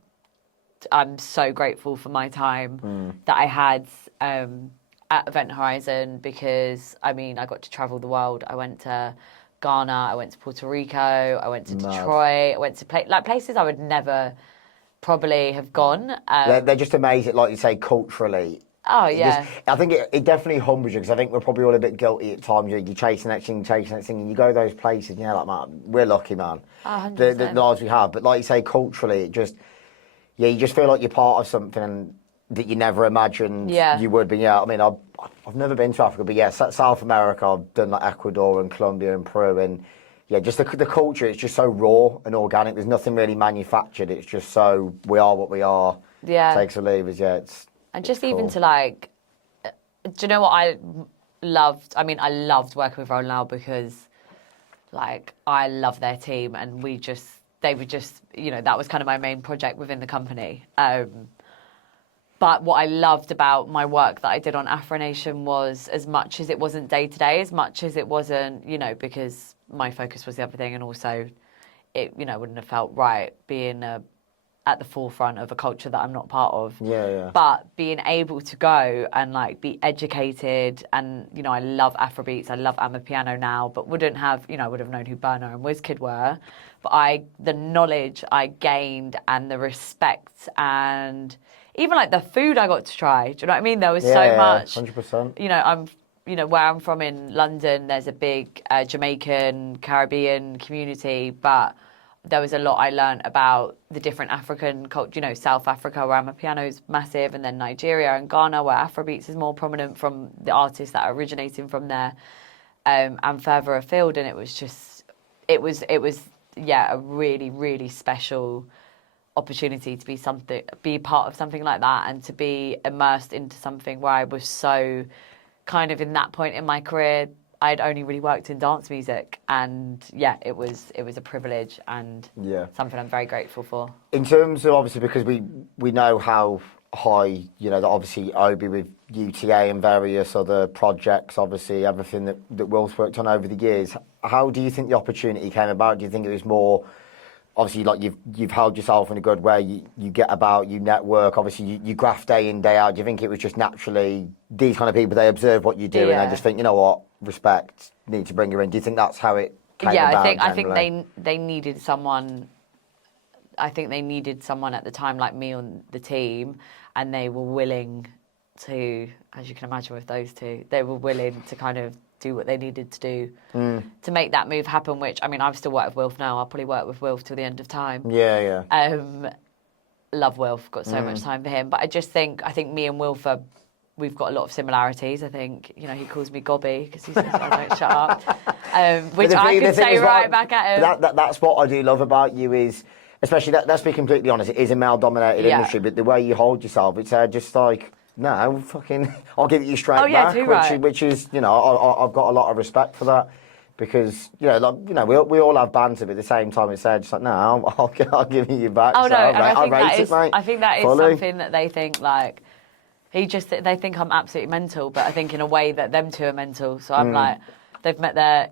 I'm so grateful for my time that I had at Event Horizon, because, I mean, I got to travel the world. I went to Ghana, I went to Puerto Rico, I went to Detroit, I went to places I would never probably have gone. They're just amazing, like you say, culturally. Oh, yeah. I think it definitely humbles you, because I think we're probably all a bit guilty at times. You chase the next thing, and you go to those places, and you're like, man, we're lucky, man. 100%. The lives we have. But like you say, culturally, you just feel like you're part of something that you never imagined you would be. Yeah, I mean, I've never been to Africa, but South America, I've done like Ecuador and Colombia and Peru, and just the culture, it's just so raw and organic. There's nothing really manufactured. It's just so, we are what we are. Yeah. Takes or leave us, it's... And just even to like, do you know what I loved? I mean, I loved working with Roll Now, because like I love their team, and they were just, that was kind of my main project within the company. But what I loved about my work that I did on Afro Nation was, as much as it wasn't day to day, as much as it wasn't, because my focus was the other thing, and also it, wouldn't have felt right being at the forefront of a culture that I'm not part of. But being able to go and like be educated, and I love Afrobeats, I love Amapiano now, but wouldn't have, I would have known who Burner and Wizkid were. But the knowledge I gained, and the respect, and even like the food I got to try. Do you know what I mean? There was so much. 100%. Where I'm from in London, there's a big Jamaican, Caribbean community, but there was a lot I learned about the different African culture, South Africa, where Amapiano is massive, and then Nigeria and Ghana, where Afrobeats is more prominent, from the artists that are originating from there, and further afield. And it was a really, really special opportunity to be part of something like that, and to be immersed into something where I was so kind of in that point in my career. I'd only really worked in dance music, and it was a privilege, and something I'm very grateful for. In terms of, obviously, because we know how high, that obviously Obi with UTA and various other projects, obviously everything that Will's worked on over the years, how do you think the opportunity came about? Do you think it was more, obviously, like you've held yourself in a good way, you get about, you network, obviously you graft day in, day out. Do you think it was just naturally these kind of people, they observe what you do and they just think, you know what, respect, need to bring you in? Do you think that's how it came about? I think they needed someone. I think they needed someone at the time like me on the team, and they were willing to, as you can imagine with those two, they were willing to kind of do what they needed to do to make that move happen, which, I mean, I've still worked with Wilf now. I'll probably work with Wilf till the end of time. Love Wilf, got so much time for him. But I think me and Wilf are we've got a lot of similarities. I think, you know, he calls me Gobby because he says I don't shut up, which I could say right back at him. That's what I do love about you is, especially let's be completely honest, it is a male-dominated industry, but the way you hold yourself, it's just like, no, fucking, I'll give it you straight back, which is, you know, I've got a lot of respect for that. Because, you know, like, you know, we all have banter, but at the same time, it's just like, no, I'll give it you back. Oh, so no, I rate it, mate. I think that is fully. something that they think, like, they think I'm absolutely mental, but I think in a way that them two are mental. So I'm like, they've met their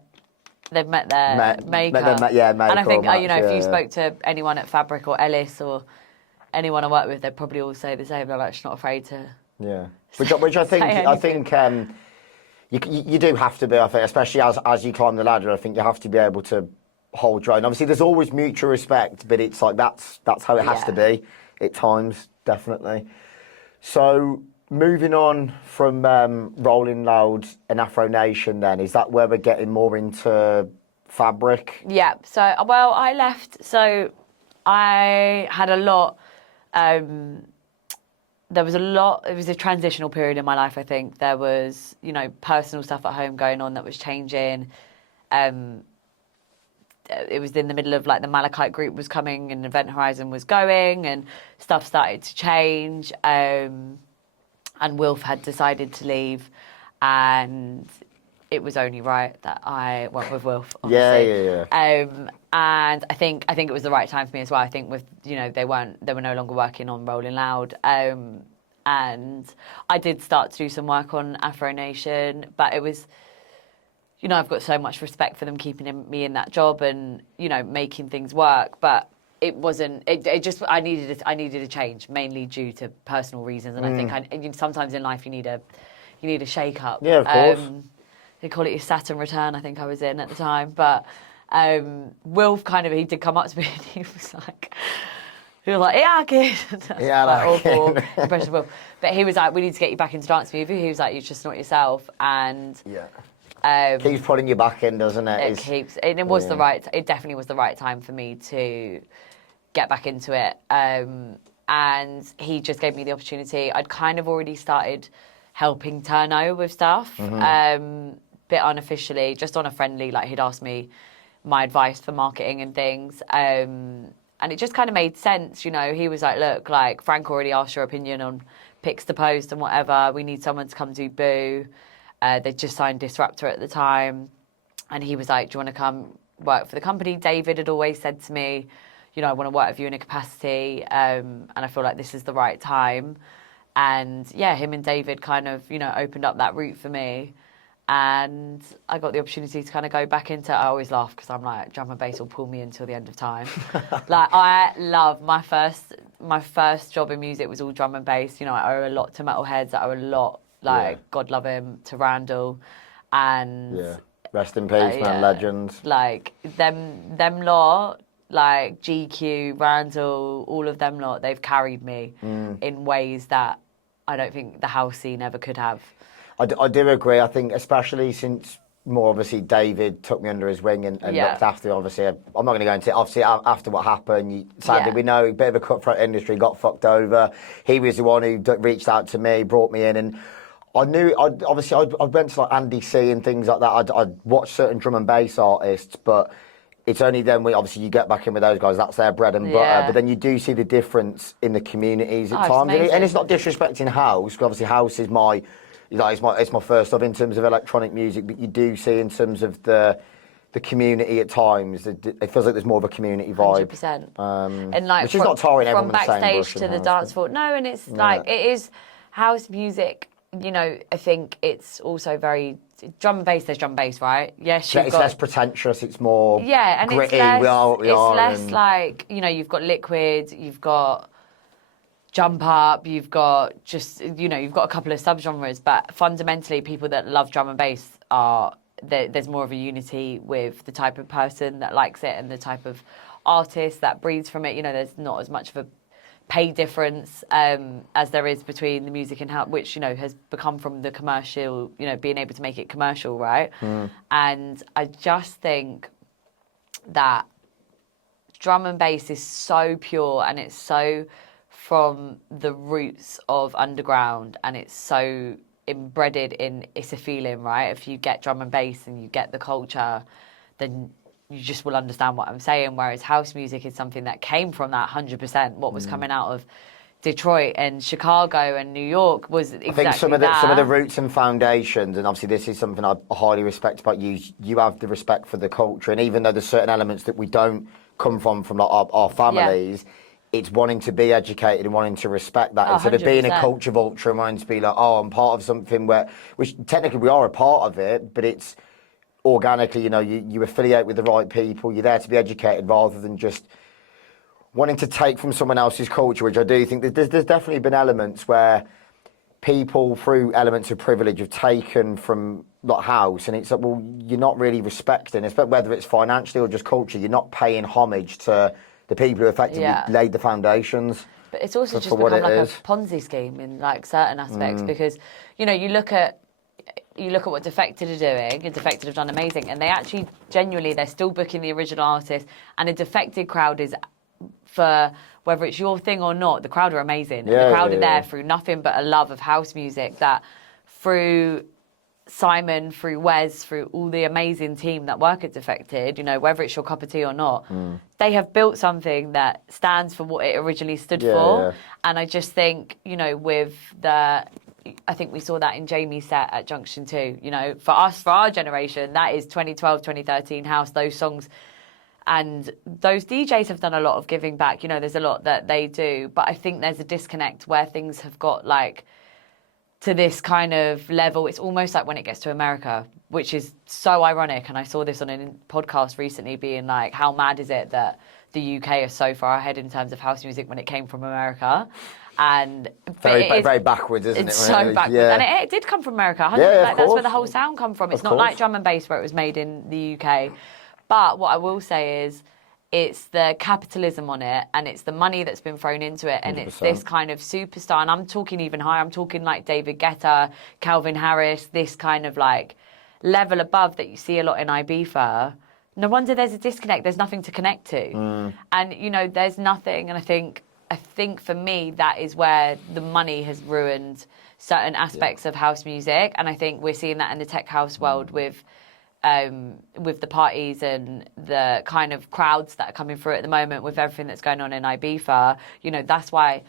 maker. Maker. And I think, match, you know, if you spoke to anyone at Fabric or Ellis or anyone I work with, they'd probably all say the same. They're like, just not afraid to. Yeah. Which I think, you do have to be, I think, especially as you climb the ladder. I think you have to be able to hold your own. Obviously, there's always mutual respect, but it's like that's how it has to be at times, definitely. So moving on from Rolling Loud and Afro Nation, then is that where we're getting more into Fabric? Yeah. So I left. So I had a lot. There was a lot, it was a transitional period in my life, I think. There was, you know, personal stuff at home going on that was changing. It was in the middle of, like, the Malachite group was coming and Event Horizon was going and stuff started to change. And Wilf had decided to leave and it was only right that I went with Wilf, obviously. Yeah. And I think it was the right time for me as well. I think with, you know, they were no longer working on Rolling Loud. And I did start to do some work on Afro Nation, but it was, you know, I've got so much respect for them keeping me in that job and, you know, making things work. But it wasn't, I needed a change, mainly due to personal reasons. And I think sometimes in life you need a shake up. Yeah, of course. They call it your Saturn return, I think I was in at the time. But Wilf he did come up to me and he was like, yeah, kid. Yeah, like awful impression of Wilf. But he was like, we need to get you back into dance movie. He was like, you're just not yourself. And keeps putting you back in, doesn't it? It definitely was the right time for me to get back into it. And he just gave me the opportunity. I'd kind of already started helping Turno with stuff, bit unofficially, just on a friendly, like he'd asked me my advice for marketing and things. And it just kind of made sense, you know. He was like, look, like Frank already asked your opinion on Picks to Post and whatever. We need someone to come do Boo. They just signed Disruptor at the time. And he was like, do you want to come work for the company? David had always said to me, you know, I want to work with you in a capacity. And I feel like this is the right time. And yeah, him and David kind of, you know, opened up that route for me. And I got the opportunity to kind of go back into, I always laugh because I'm like, drum and bass will pull me until the end of time. Like, I love my first job in music was all drum and bass. You know, I owe a lot to Metalheads. I owe a lot, God love him, to Randall. And rest in peace, man, legends. Like, them lot, like GQ, Randall, all of them lot, they've carried me in ways that I don't think the house scene ever could have. I do agree. I think especially since more obviously David took me under his wing and looked after, obviously, I'm not going to go into it. Obviously, after what happened, sadly, we know a bit of a cutthroat industry, got fucked over. He was the one who reached out to me, brought me in, and I knew, I went to like Andy C and things like that. I'd watched certain drum and bass artists, but it's only then obviously you get back in with those guys, that's their bread and butter. But then you do see the difference in the communities at times. And it's not disrespecting house, because obviously house is it's my first love in terms of electronic music, but you do see in terms of the community at times, it feels like there's more of a community vibe. 100%. And like, which is not tarring everyone from the same backstage brush to the dance floor. No, and it's like, it is house music, you know, I think it's also very, drum and bass, there's drum and bass, right? Yes, it's less pretentious, it's more and gritty. It's less like, you know, you've got Liquid, you've got Jump Up, you've got just, you know, you've got a couple of subgenres, but fundamentally people that love drum and bass there's more of a unity with the type of person that likes it and the type of artist that breathes from it. You know, there's not as much of a pay difference as there is between the music and house, which, you know, has become from the commercial, you know, being able to make it commercial, right? And I just think that drum and bass is so pure and it's so from the roots of underground, and it's so embedded in, it's a feeling, right? If you get drum and bass and you get the culture, then you just will understand what I'm saying. Whereas house music is something that came from that 100%. What was coming out of Detroit and Chicago and New York was exactly that. I think some of the roots and foundations, and obviously this is something I highly respect about you. You have the respect for the culture, and even though there's certain elements that we don't come from like our families, it's wanting to be educated and wanting to respect that instead of being a culture vulture and wanting to be like, oh, I'm part of something which technically we are a part of it, but it's organically, you affiliate with the right people. You're there to be educated rather than just wanting to take from someone else's culture, which I do think that there's definitely been elements where people, through elements of privilege, have taken from like house, and it's like, well, you're not really respecting, whether it's financially or just culture, you're not paying homage to the people who effectively laid the foundations. But it's also just become like a Ponzi scheme in like certain aspects because, you look at what Defected are doing, and Defected have done amazing, and they actually genuinely, they're still booking the original artist, and a Defected crowd is, for whether it's your thing or not, the crowd are amazing. And the crowd are there through nothing but a love of house music, that through Simon, through Wes, through all the amazing team that work at Defected, whether it's your cup of tea or not, they have built something that stands for what it originally stood for. And I just think, I think we saw that in Jamie's set at Junction 2. For us, for our generation, that is 2012, 2013 house, those songs. And those DJs have done a lot of giving back. There's a lot that they do. But I think there's a disconnect where things have got like to this kind of level. It's almost like when it gets to America, which is so ironic. And I saw this on a podcast recently being like, how mad is it that the UK is so far ahead in terms of house music when it came from America? And very backwards, isn't it? It's so backwards. And it did come from America. That's where the whole sound come from. It's not like drum and bass where it was made in the UK. But what I will say is it's the capitalism on it, and it's the money that's been thrown into it, and 100%. It's this kind of superstar. And I'm talking even higher. I'm talking like David Guetta, Calvin Harris, this kind of like level above that you see a lot in Ibiza. No wonder there's a disconnect. There's nothing to connect to. And, there's nothing. And I think for me, that is where the money has ruined certain aspects of house music. And I think we're seeing that in the tech house world with the parties and the kind of crowds that are coming through at the moment with everything that's going on in Ibiza. That's why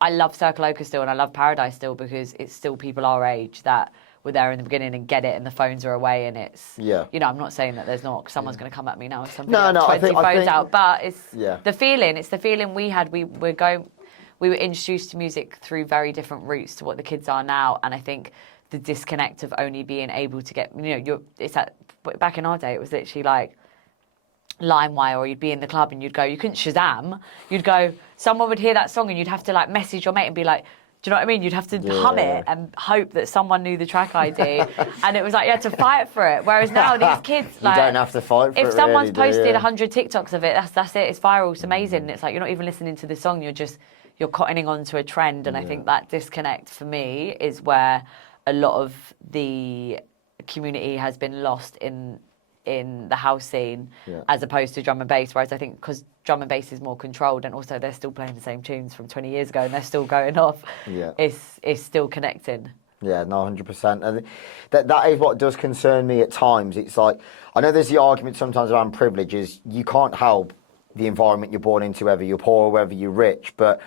I love Circle Oka still, and I love Paradise still, because it's still people our age that were there in the beginning and get it, and the phones are away, and it's I'm not saying that there's not, someone's going to come at me now with something 20 phones out, but it's the feeling. It's the feeling we had. We were introduced to music through very different routes to what the kids are now, and I think the disconnect of only being able to get, back in our day, it was literally like LimeWire, or you'd be in the club and you couldn't Shazam, someone would hear that song and you'd have to like message your mate and be like, do you know what I mean? You'd have to hum it and hope that someone knew the track ID. And it was like you had to fight for it. Whereas now these kids, you don't have to fight for it. If someone's posted 100 TikToks of it, that's it. It's viral. It's amazing. And it's like you're not even listening to the song. You're cottoning onto a trend. And I think that disconnect for me is where a lot of the community has been lost in the house scene, as opposed to drum and bass. Whereas I think because drum and bass is more controlled, and also they're still playing the same tunes from 20 years ago and they're still going off, it's still connecting. Yeah, no, 100%. And that is what does concern me at times. It's like, I know there's the argument sometimes around privilege is you can't help the environment you're born into, whether you're poor or whether you're rich, but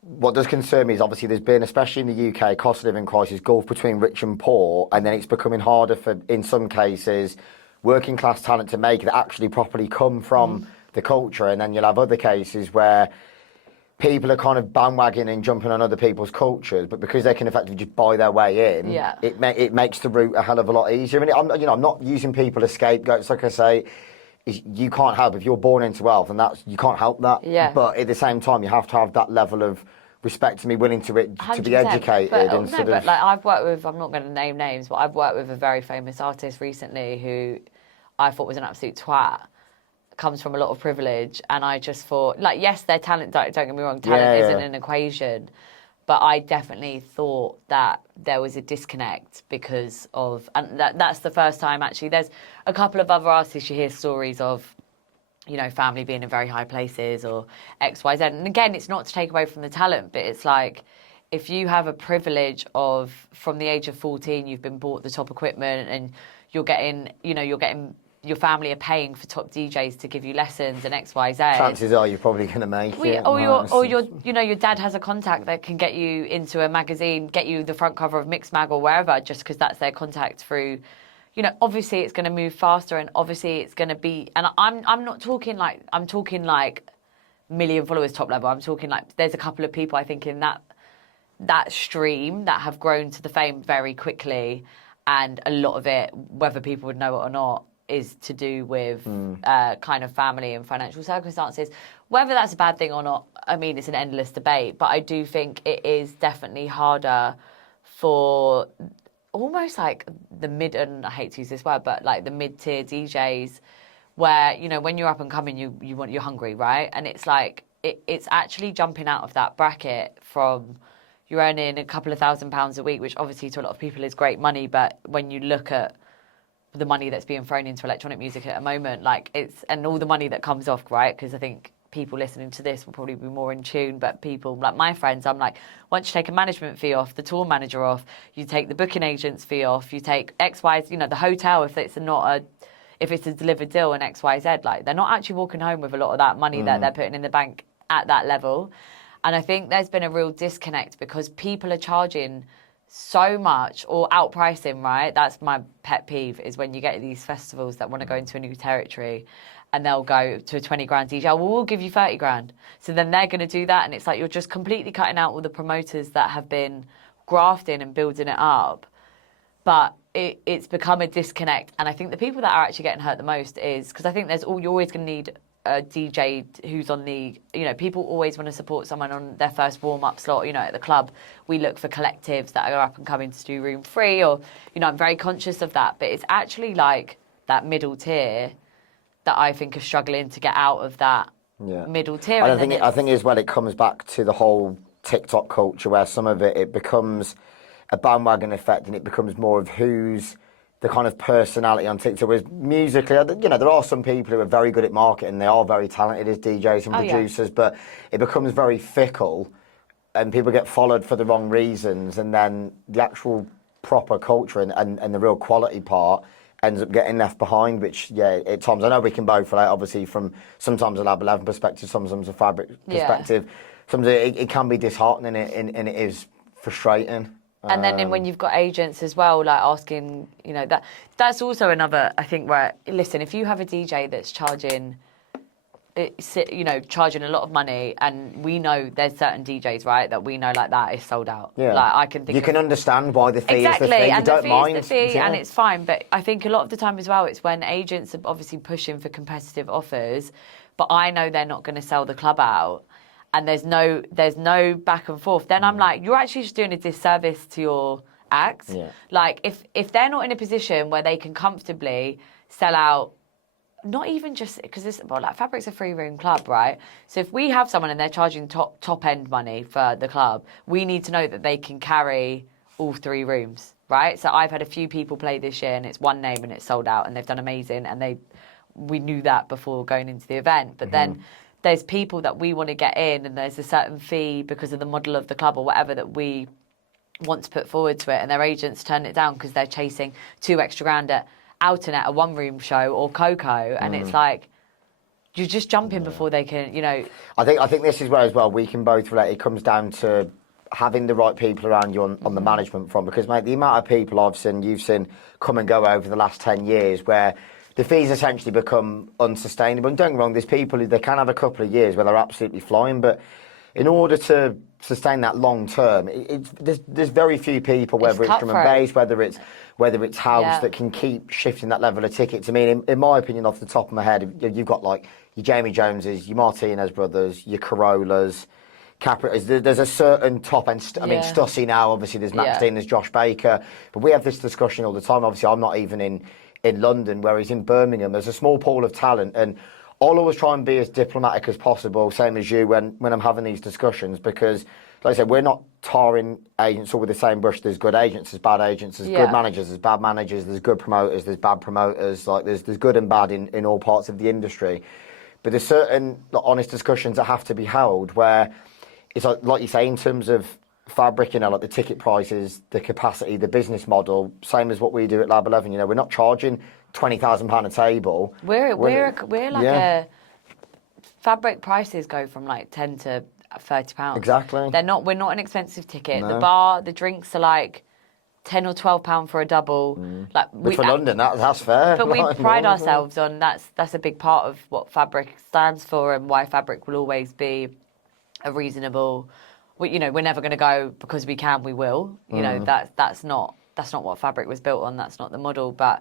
what does concern me is obviously there's been, especially in the UK, cost of living crisis, gulf between rich and poor, and then it's becoming harder for, in some cases, working class talent to make it actually properly come from the culture. And then you'll have other cases where people are kind of bandwagoning and jumping on other people's cultures, but because they can effectively just buy their way in, it makes the route a hell of a lot easier. I mean, I'm not using people as scapegoats, like I say. You can't help if you're born into wealth, and you can't help that. Yeah. But at the same time, you have to have that level of respect to be willing to be educated. But like I've worked with, I'm not going to name names, but I've worked with a very famous artist recently who I thought was an absolute twat. Comes from a lot of privilege, and I just thought, like, yes, their talent. Don't get me wrong, talent isn't an equation. But I definitely thought that there was a disconnect because of, and that's the first time actually. There's a couple of other artists you hear stories of you know, family being in very high places or X, Y, Z. And again, it's not to take away from the talent, but it's like, if you have a privilege of, from the age of 14, you've been bought the top equipment and you're getting, your family are paying for top DJs to give you lessons and X, Y, Z. Chances are you're probably going to make it. Or your dad has a contact that can get you into a magazine, get you the front cover of Mix Mag or wherever, just because that's their contact through. You know, obviously it's going to move faster, and obviously it's going to be. And I'm not talking like, I'm talking like million followers top level. I'm talking like there's a couple of people I think in that stream that have grown to the fame very quickly, and a lot of it, whether people would know it or not, is to do with kind of family and financial circumstances. Whether that's a bad thing or not, I mean, it's an endless debate. But I do think it is definitely harder for almost like the mid, and I hate to use this word, but like the mid-tier DJs, where, you know, when you're up and coming, you're hungry, right? And it's like it's actually jumping out of that bracket from, you're earning a couple of £1,000s a week, which obviously to a lot of people is great money, but when you look at the money that's being thrown into electronic music at the moment, like and all the money that comes off, right? Because I think people listening to this will probably be more in tune, but people like my friends, I'm like, once you take a management fee off, the tour manager off, you take the booking agent's fee off, you take X, Y, you know, the hotel, if it's a delivered deal and X, Y, Z, like they're not actually walking home with a lot of that money that they're putting in the bank at that level. And I think there's been a real disconnect because people are charging so much or outpricing, right? That's my pet peeve, is when you get these festivals that want to go into a new territory and they'll go to a 20 grand DJ. Well, we'll give you 30 grand. So then they're going to do that. And it's like, you're just completely cutting out all the promoters that have been grafting and building it up. But it's become a disconnect. And I think the people that are actually getting hurt the most is, because I think you're always going to need a DJ who's on the, you know, people always want to support someone on their first warm-up slot. You know, at the club, we look for collectives that are up and coming to do room free, or, you know, I'm very conscious of that. But it's actually like that middle tier that I think are struggling to get out of that middle tier. And I think as well, it comes back to the whole TikTok culture, where some of it becomes a bandwagon effect, and it becomes more of who's the kind of personality on TikTok. Whereas musically, you know, there are some people who are very good at marketing, they are very talented as DJs and producers, but it becomes very fickle and people get followed for the wrong reasons, and then the actual proper culture and the real quality part ends up getting left behind, which, at times, I know we can both relate, obviously, from sometimes a Lab 11 perspective, sometimes a Fabric perspective. Sometimes it can be disheartening and it is frustrating. And then when you've got agents as well, like asking, you know, that's also another, I think, where, listen, if you have a DJ that's charging a lot of money, and we know there's certain DJs, right, that we know like that is sold out. Yeah. Like I can think you can understand why the fee is the fee. And you don't mind. Is the fee, and it's fine. But I think a lot of the time as well, it's when agents are obviously pushing for competitive offers, but I know they're not going to sell the club out. And there's no back and forth. Then I'm like, you're actually just doing a disservice to your act. Yeah. Like, if they're not in a position where they can comfortably sell out, not even just because like Fabric's a 3-room club, right? So if we have someone and they're charging top end money for the club, we need to know that they can carry all 3 rooms, right? So I've had a few people play this year, and it's one name and it's sold out, and they've done amazing, and we knew that before going into the event, but then there's people that we want to get in, and there's a certain fee because of the model of the club or whatever that we want to put forward to it, and their agents turn it down because they're chasing 2 extra grand at Out and at a 1-room show or Coco, and it's like, you're just jumping before they can, you know. I think this is where as well we can both relate. It comes down to having the right people around you on the management front, because, mate, the amount of people you've seen come and go over the last 10 years where the fees essentially become unsustainable. And don't get me wrong, there's people who they can have a couple of years where they're absolutely flying, but in order to sustain that long term, there's very few people, whether it's drum and bass, whether it's house, that can keep shifting that level of tickets. I mean, in my opinion, off the top of my head, you've got like your Jamie Joneses, your Martinez brothers, your Corollas, Capri. There's a certain top end. I mean, Stussy now, obviously, there's Max Dean, there's Josh Baker, but we have this discussion all the time. Obviously, I'm not even in London, whereas in Birmingham, there's a small pool of talent, and I'll always try and be as diplomatic as possible, same as you, when I'm having these discussions, because, like I said, we're not tarring agents all with the same brush. There's good agents, there's bad agents, there's good managers, there's bad managers, there's good promoters, there's bad promoters. Like there's good and bad in all parts of the industry. But there's certain honest discussions that have to be held where it's like you say, in terms of fabric, like the ticket prices, the capacity, the business model, same as what we do at Lab 11. We're not charging £20,000 a table. We're like a fabric prices go from like £10 to £30. Exactly. We're not an expensive ticket. No. The bar, the drinks are like £10 or £12 for a double. But for London, that's fair. But we pride ourselves on that's a big part of what fabric stands for and why fabric will always be a reasonable. We're never going to go because we can. We will. That's not what fabric was built on. That's not the model. But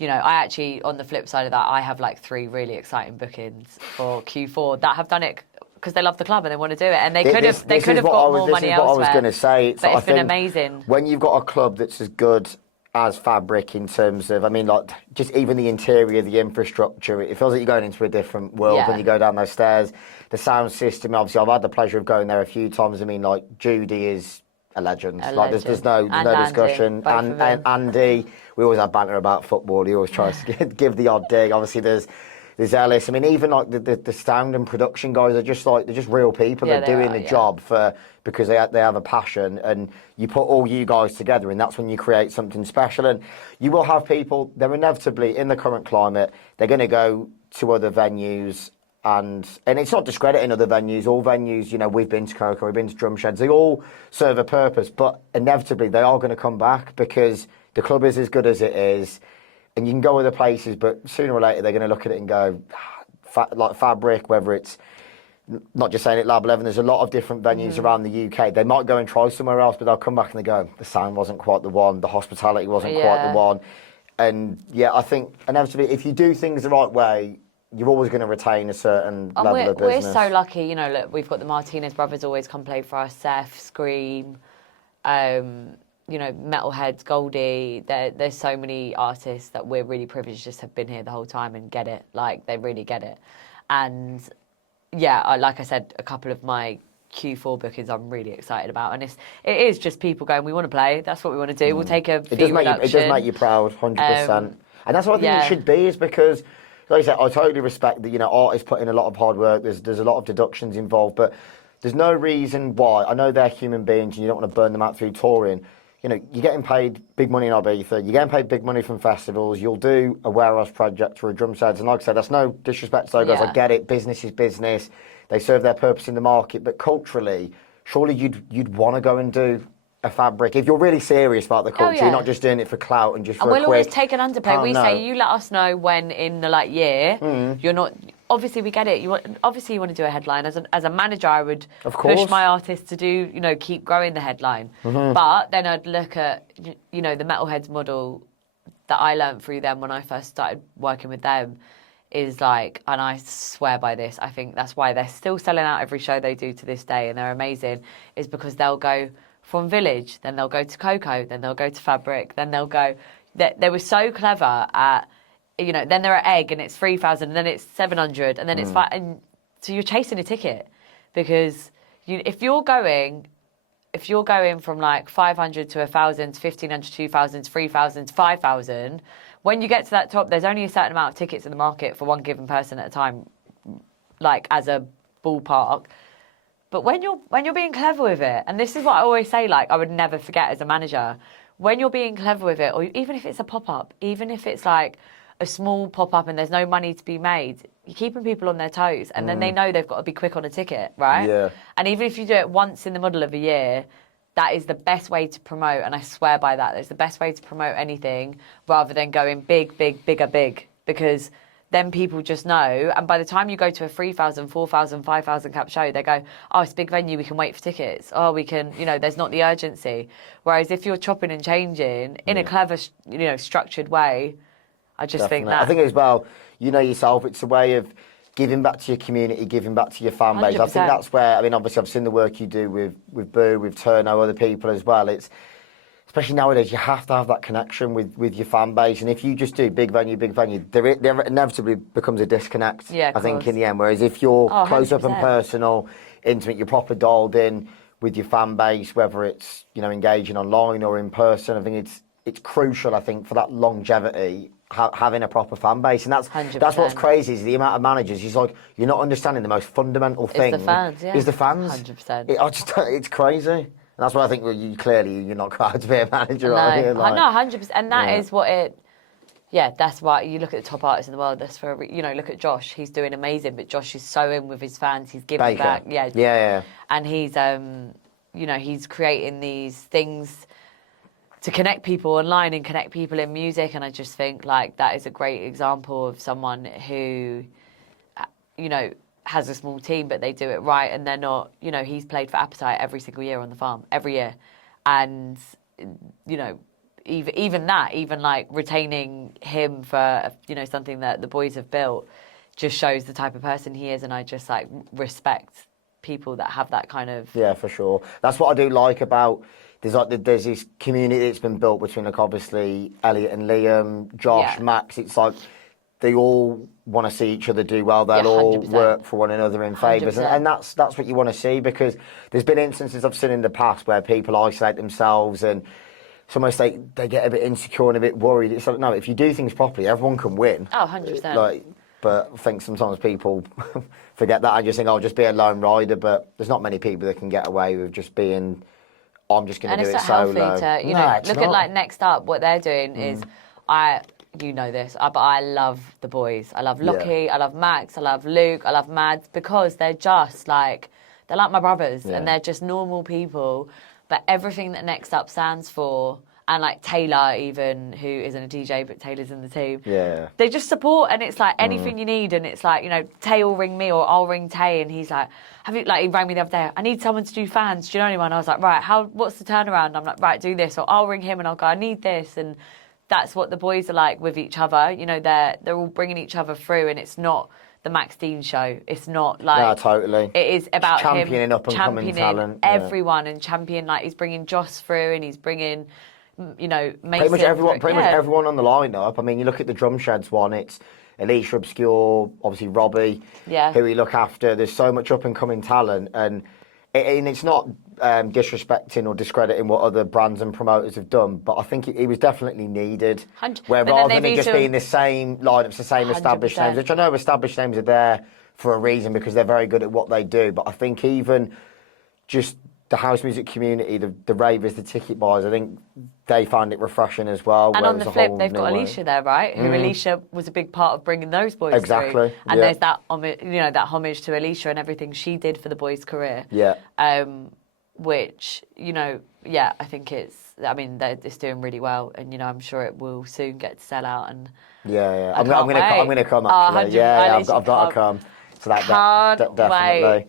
I actually, on the flip side of that, I have like 3 really exciting bookings for Q4 that have done it because they love the club and they want to do it, and they could have got more money elsewhere. This is what I was going to say. But it's been amazing. When you've got a club that's as good as fabric in terms of, just even the interior, the infrastructure, it feels like you're going into a different world when you go down those stairs. The sound system, obviously, I've had the pleasure of going there a few times. Judy is a legend. There's no discussion. And Andy, we always have banter about football. He always tries to give the odd dig. Obviously, there's Ellis. Even like the sound and production guys are just they're just real people. They're doing the job because they have a passion, and you put all you guys together, and that's when you create something special. And you will have people. They're inevitably in the current climate. They're going to go to other venues. And it's not discrediting other venues. All venues, we've been to Coco, we've been to drum sheds. They all serve a purpose, but inevitably they are going to come back because the club is as good as it is. And you can go other places, but sooner or later they're going to look at it and go, like fabric, whether it's, not just saying it, Lab 11, there's a lot of different venues around the UK. They might go and try somewhere else, but they'll come back and they go, the sound wasn't quite the one, the hospitality wasn't quite the one. And I think inevitably, if you do things the right way, you're always going to retain a certain level of business. We're so lucky, look, we've got the Martinez brothers always come play for us, Seth, Scream, Metalheads, Goldie. There's so many artists that we're really privileged just have been here the whole time and get it. Like, they really get it. And, like I said, a couple of my Q4 bookings I'm really excited about. And it is just people going, we want to play. That's what we want to do. We'll take a fee reduction. It does make you proud, 100%. And that's what I think it should be, is because, like I said, I totally respect that, artists put in a lot of hard work. There's a lot of deductions involved, but there's no reason why. I know they're human beings and you don't want to burn them out through touring. You're getting paid big money in Ibiza. You're getting paid big money from festivals. You'll do a warehouse project or a drum set. And like I said, that's no disrespect to those guys. I get it. Business is business. They serve their purpose in the market. But culturally, surely you'd want to go and do a fabric if you're really serious about the culture. You're not just doing it for clout and just for we'll always take an underplay. We say, you let us know when in the year you're not. Obviously, we get it. You want to do a headline. As a manager, I would push my artists to do, keep growing the headline. But then I'd look at, the Metalheads model that I learned through them when I first started working with them is and I swear by this, I think that's why they're still selling out every show they do to this day, and they're amazing, is because they'll go from Village, then they'll go to Coco, then they'll go to Fabric, then they'll go. They were so clever at, then they're at Egg and it's 3,000, and then it's 700, and then it's 5, and so you're chasing a ticket because if you're going from 500 to 1,000 to 1,500 to 2,000 to 3,000 to 5,000, when you get to that top, there's only a certain amount of tickets in the market for one given person at a time, as a ballpark. But when you're being clever with it, and this is what I always say, I would never forget as a manager, when you're being clever with it, or even if it's a pop-up, even if it's a small pop-up and there's no money to be made, you're keeping people on their toes, and then they know they've got to be quick on a ticket, right? Yeah. And even if you do it once in the middle of a year, that is the best way to promote, and I swear by that. It's the best way to promote anything rather than going big, big, bigger, big, because then people just know, and by the time you go to a 3,000, 4,000, 5,000 cap show, they go, oh, it's a big venue, we can wait for tickets. Oh, we can, there's not the urgency. Whereas if you're chopping and changing in a clever, structured way, I just think that. I think as well, yourself, it's a way of giving back to your community, giving back to your fan base. 100%. I think that's where, obviously I've seen the work you do with Bou, with Turno, other people as well. It's, especially nowadays, you have to have that connection with your fan base. And if you just do big venue, there inevitably becomes a disconnect, I think, in the end. Whereas if you're close up and personal, intimate, you're proper dialed in with your fan base, whether it's, engaging online or in person, I think it's crucial, I think, for that longevity having a proper fan base, and that's 100%. what's crazy is the amount of managers. He's like, you're not understanding the most fundamental thing. It's the fans, yeah. Is the fans. 100%. It's crazy. And that's why I think you're not quite to be a manager. No, Are you? no, 100%, and that is what it. Yeah, that's why you look at the top artists in the world. That's for look at Josh. He's doing amazing, but Josh is so in with his fans. He's giving back. Yeah. And he's he's creating these things to connect people online and connect people in music. And I just think like that is a great example of someone who, has a small team, but they do it right, and they're not. He's played for Appetite every single year on the farm, every year, and even like retaining him for something that the boys have built just shows the type of person he is, and I just like respect people that have that kind of for sure. That's what I do like about there's this community that's been built between like obviously Elliot and Liam, Josh, Max. It's like they all want to see each other do well. They'll all work for one another in favours, and that's what you want to see, because there's been instances I've seen in the past where people isolate themselves and it's almost like they get a bit insecure and a bit worried. It's like, no, if you do things properly, everyone can win. Oh, 100%. But I think sometimes people forget that and just think, I'll just be a lone rider. But there's not many people that can get away with just being, I'm just going to do it solo. And it's not healthy to, look at like Next Up, what they're doing is, this, but I love the boys. I love Lockie, I love Max, I love Luke, I love Mads, because they're just like, they're like my brothers and they're just normal people. But everything that Next Up stands for, and like Taylor even, who isn't a DJ, but Taylor's in the team. Yeah. They just support, and it's like anything you need, and it's like, Tay will ring me or I'll ring Tay, and he's like, he rang me the other day, I need someone to do fans, do you know anyone? I was like, right, what's the turnaround? I'm like, right, do this, or I'll ring him and I'll go, I need this, and that's what the boys are like with each other. They're all bringing each other through, and it's not the Max Dean show. It's not like... No, totally. It is about championing him up and coming talent. Everyone and he's bringing Joss through, and he's bringing, Mason pretty much everyone on the lineup. I mean, you look at the Drum Sheds one, it's Alicia Obscure, obviously Robbie, who we look after. There's so much up and coming talent, and it's not disrespecting or discrediting what other brands and promoters have done, but I think it was definitely needed. Where rather than it just being the same lineups, the same 100%. Established names, which I know established names are there for a reason because they're very good at what they do, but I think even just the house music community, the ravers, the ticket buyers, I think they find it refreshing as well. And on the flip, they've got Alicia there, right? Who Alicia was a big part of bringing those boys through. And there's that, that homage to Alicia and everything she did for the boys' career. Yeah. Which, I think it's doing really well, and I'm sure it will soon get to sell out. And I'm going to come actually. I've got to come. So that definitely. Wait.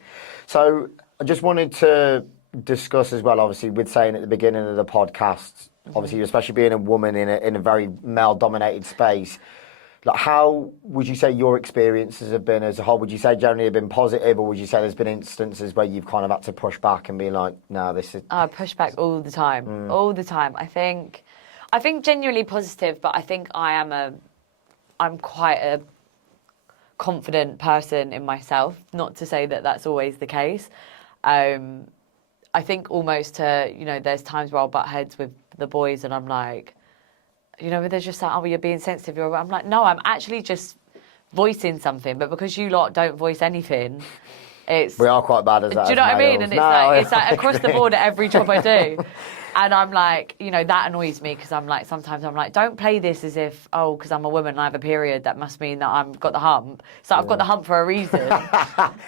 So I just wanted to discuss as well, obviously, with saying at the beginning of the podcast, obviously, especially being a woman in a very male-dominated space. Like, how would you say your experiences have been as a whole? Would you say generally have been positive, or would you say there's been instances where you've kind of had to push back and be like, no, this is... I push back all the time, all the time. I think genuinely positive, but I think I'm quite a confident person in myself. Not to say that that's always the case. I think almost there's times where I'll butt heads with the boys and I'm like, where they're just like, oh, you're being sensitive. I'm like, no, I'm actually just voicing something. But because you lot don't voice anything, we are quite bad at that. Do you know what I mean? And it's like across the board at every job I do. And I'm like, that annoys me because sometimes I'm like, don't play this as if, because I'm a woman and I have a period, that must mean that I've got the hump. So I've got the hump for a reason.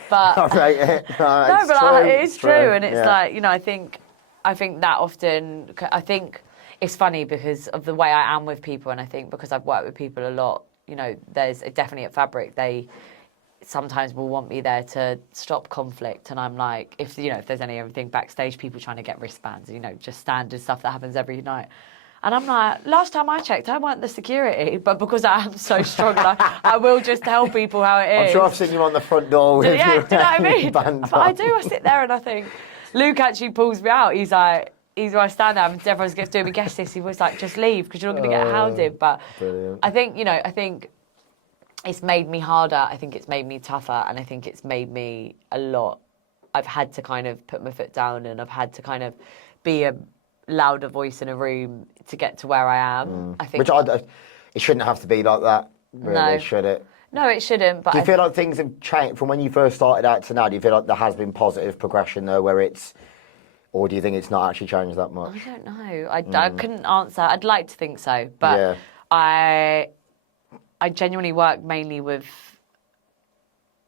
But it is true. And it's like, I think that often, it's funny because of the way I am with people, and I think because I've worked with people a lot, there's definitely at Fabric, they sometimes will want me there to stop conflict, and I'm like, if there's anything backstage, people trying to get wristbands, just standard stuff that happens every night. And I'm like, last time I checked, I weren't the security, but because I am so strong, I will just tell people how it is. I'm sure I've seen you on the front door with do you know what I mean? But I do, I sit there and I think, Luke actually pulls me out, he's where I stand there, and everyone's doing me guess this. He was like, just leave because you're not going to get hounded. But brilliant. I think it's made me harder. I think it's made me tougher, and I think it's made me a lot. I've had to kind of put my foot down, and I've had to kind of be a louder voice in a room to get to where I am. I think. it shouldn't have to be like that, really, No. should it? No, it shouldn't. But Do you feel like things have changed from when you first started out to now? Do you feel like there has been positive progression there, or do you think it's not actually changed that much? I don't know. I couldn't answer. I'd like to think so, but I genuinely work mainly with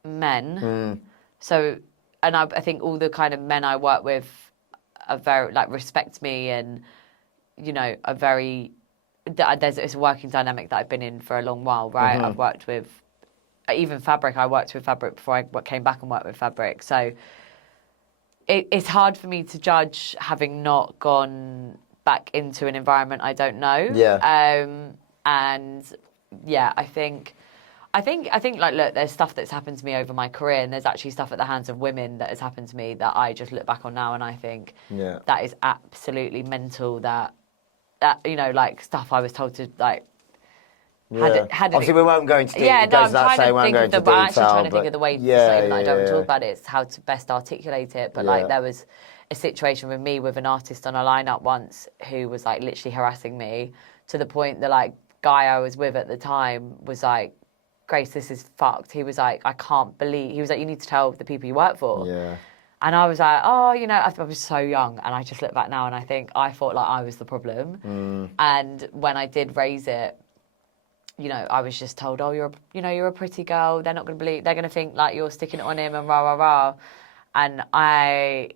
men. So, and I think all the kind of men I work with are very, like, respect me and, you know, are very, it's a working dynamic that I've been in for a long while, right? I've worked with, even fabric, I worked with fabric before I came back and worked with fabric. So it's hard for me to judge having not gone back into an environment I don't know. Yeah. And yeah, I think like, look, there's stuff that's happened to me over my career, and there's actually stuff at the hands of women that has happened to me that I just look back on now and I think that is absolutely mental. That you know, like, stuff I was told to, like, Obviously, we won't go into detail. Yeah, no, I'm I'm actually trying to think of the way. It's not even I don't want to talk about it. It's how to best articulate it. But like, there was a situation with me with an artist on a lineup once who was like literally harassing me to the point the like guy I was with at the time was like, Grace, this is fucked. He was like, I can't believe. He was like, you need to tell the people you work for. Yeah. And I was like, oh, you know, I was so young, and I just look back now and I think I thought like I was the problem. And when I did raise it, you know, I was just told, oh, you're a pretty girl. They're not going to believe. They're going to think like you're sticking it on him and rah rah rah. And I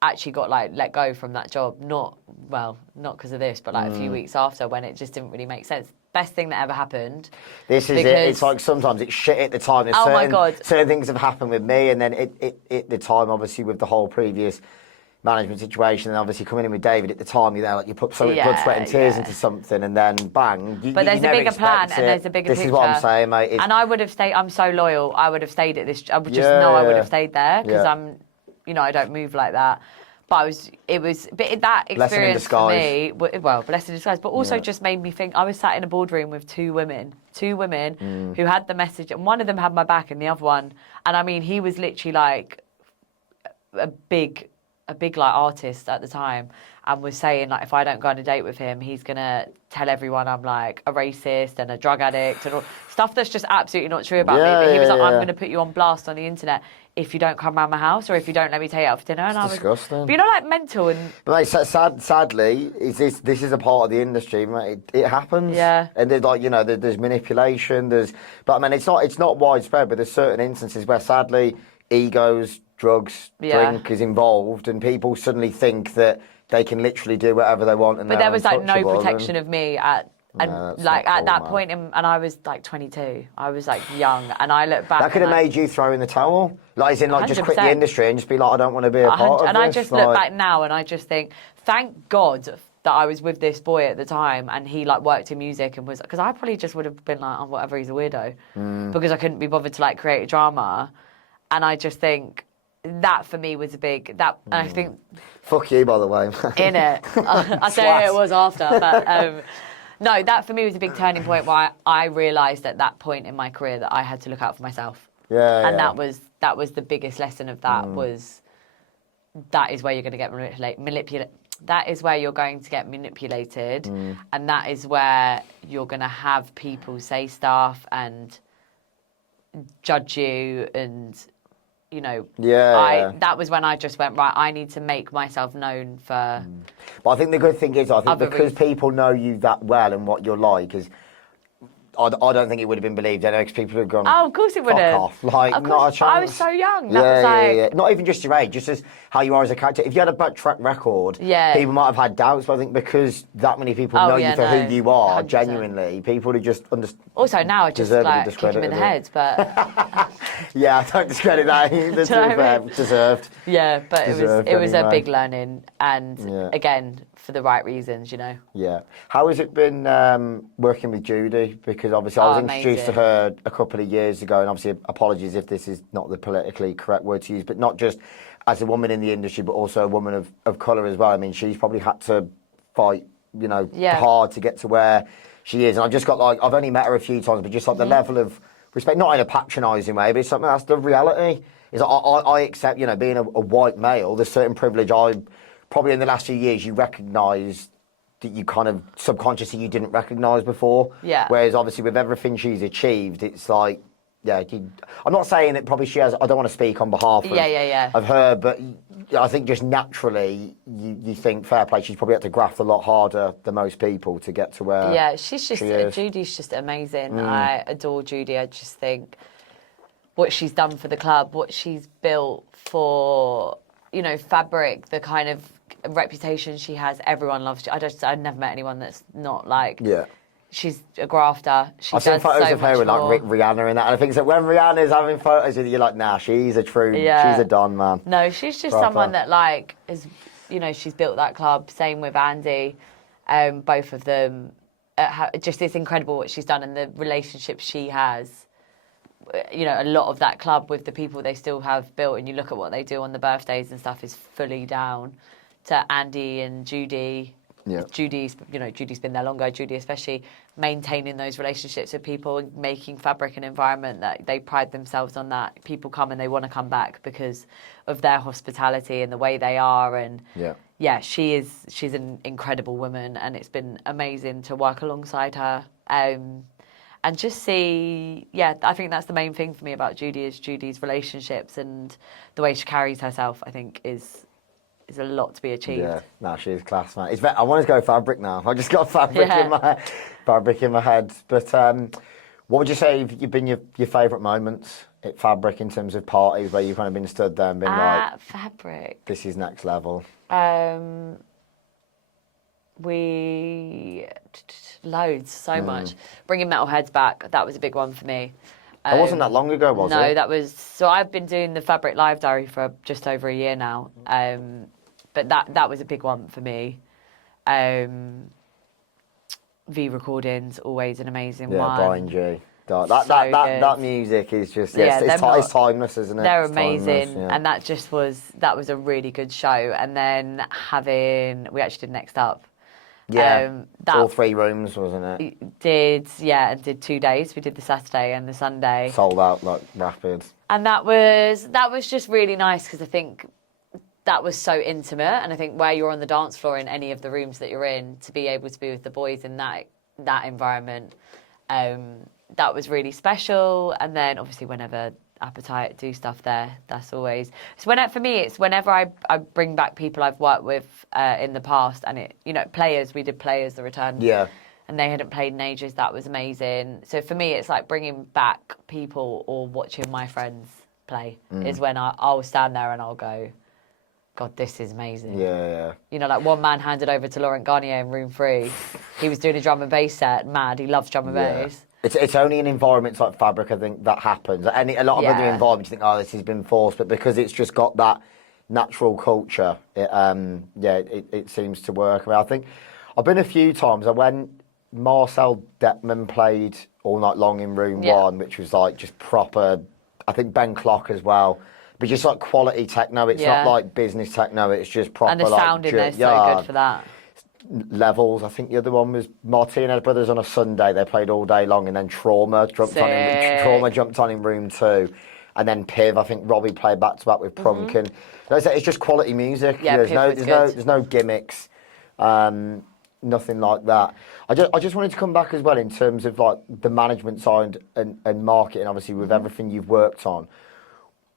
actually got like let go from that job. Not because of this, but like a few weeks after, when it just didn't really make sense. Best thing that ever happened. This is it. It's like sometimes it's shit at the time. There's my God. certain things have happened with me, and then at the time, obviously, with the whole previous management situation, and obviously coming in with David at the time, you're there, like, you put so much blood, sweat, and tears into something, and then bang. But there's a bigger plan, and there's a bigger picture. This is what I'm saying, mate. And I would have stayed. I'm so loyal. I would have stayed at this. I would just know I would have stayed there because I'm, you know, I don't move like that. But but that experience for me, well, blessed in disguise, but also just made me think. I was sat in a boardroom with two women who had the message, and one of them had my back, and the other one, and I mean, he was literally like a big like artist at the time, and was saying like, if I don't go on a date with him, he's gonna tell everyone I'm like a racist and a drug addict and all stuff that's just absolutely not true about me. But he was like, I'm gonna put you on blast on the internet if you don't come round my house or if you don't let me take you out for dinner. And it's disgusting. But you know, like mental and. But mate, sadly, this is a part of the industry, mate. It happens. Yeah. And there's like, you know, there's manipulation. But I mean, it's not widespread. But there's certain instances where sadly egos, drugs, drink is involved, and people suddenly think that they can literally do whatever they want. And but there was like no protection of me at that point, and I was like 22. I was like young, and I look back. That could have made you throw in the towel, like as in like 100%. Just quit the industry and just be like, I don't want to be a part of this. And I just look back now, and I just think, thank God that I was with this boy at the time, and he like worked in music and was, because I probably just would have been like, oh, whatever, he's a weirdo, because I couldn't be bothered to like create a drama, and I just think. That for me was a big and I think. Fuck you, by the way. In it, I say it was after, but no, that for me was a big turning point where I realised at that point in my career that I had to look out for myself. And that was the biggest lesson of that was that is where you're going to get manipulated. That is where you're going to get manipulated, and that is where you're going to have people say stuff and judge you and. You know, that was when I just went, right, I need to make myself known for. But I think the good thing is, I think because people know you that well and what you're like, is I don't think it would have been believed. I know because people have gone. Oh, of course it would have. Off. Like, not a chance. I was so young. That was like... Not even just your age, just as how you are as a character. If you had a bad track record, people might have had doubts. But I think because that many people know you for who you are, 100%. Genuinely, people would just understand. Also, now I just like kick him in the head, but. Yeah, I don't discredit that either. Deserved. Yeah, but it was a big learning, and again, for the right reasons, you know. Yeah. How has it been working with Judy? Because obviously I was introduced to her a couple of years ago, and obviously apologies if this is not the politically correct word to use, but not just as a woman in the industry, but also a woman of colour as well. I mean, she's probably had to fight, you know, hard to get to where she is. And I just got like, I've only met her a few times, but just like the level of respect, not in a patronising way, but it's something that's the reality. Is I accept, you know, being a white male, there's certain privilege probably in the last few years you recognise that you kind of subconsciously you didn't recognise before. Yeah. Whereas obviously with everything she's achieved, it's like, yeah, I'm not saying that probably she has. I don't want to speak on behalf of her, but I think just naturally you think fair play. She's probably had to graft a lot harder than most people to get to where. Yeah, she's just she is. Judy's just amazing. I adore Judy. I just think what she's done for the club, what she's built for, you know, fabric, the kind of reputation she has. Everyone loves her. I've never met anyone that's not like. Yeah. She's a grafter. I've seen photos of her with like Rihanna and that, and I think that when Rihanna's having photos with you, you're like, nah, she's a true, she's a don, man. No, she's just someone that like is, you know, she's built that club. Same with Andy, both of them. Just it's incredible what she's done and the relationship she has. You know, a lot of that club with the people they still have built, and you look at what they do on the birthdays and stuff is fully down to Andy and Judy. Yeah. Judy's been there longer. Judy especially maintaining those relationships with people and making fabric an environment that they pride themselves on. That people come and they want to come back because of their hospitality and the way they are. And she's an incredible woman, and it's been amazing to work alongside her. And just see, I think that's the main thing for me about Judy is Judy's relationships and the way she carries herself. I think is a lot to be achieved. Yeah, no, she's class, man. I want to go fabric now. I just got fabric in my head. But what would you say have been your favourite moments at fabric in terms of parties where you've kind of been stood there and been like, fabric, this is next level? Loads, so much. Bringing Metalheads back, that was a big one for me. That wasn't that long ago, was it? No, that was... So I've been doing the Fabric Live Diary for just over a year now. But that was a big one for me. V Recordings, always an amazing one. Yeah, Brian G. That music is just... it's timeless, isn't it? They're it's amazing. Timeless, And that was a really good show. And then we actually did Next Up. Yeah, all 3 rooms, wasn't it? And did 2 days. We did the Saturday and the Sunday. Sold out like rapid. And that was just really nice because I think that was so intimate. And I think where you're on the dance floor in any of the rooms that you're in, to be able to be with the boys in that environment, that was really special. And then obviously whenever Appetite do stuff there, that's always for me it's whenever I bring back people I've worked with in the past, and we did Players the Return, and they hadn't played in ages. That was amazing. So for me it's like bringing back people or watching my friends play is when I'll stand there and I'll go, God, this is amazing. You know, like one man handed over to Laurent Garnier in room 3. He was doing a drum and bass set, mad, he loves drum and bass. It's only in environments like fabric, I think, that happens. A lot of other environments, you think, oh, this has been forced, but because it's just got that natural culture, it seems to work. I mean, I think I've been a few times. When Marcel Dettman played all night long in room 1, which was like just proper. I think Ben Clock as well, but just like quality techno. It's not like business techno. It's just proper. And the sound in there's so good for that. Levels. I think the other one was Martinez Brothers on a Sunday. They played all day long, and then Trauma jumped on in room 2, and then Piv. I think Robbie played back to back with Prunk, and it's just quality music. Yeah, there's no gimmicks, nothing like that. I just wanted to come back as well in terms of like the management side and marketing. Obviously, with everything you've worked on.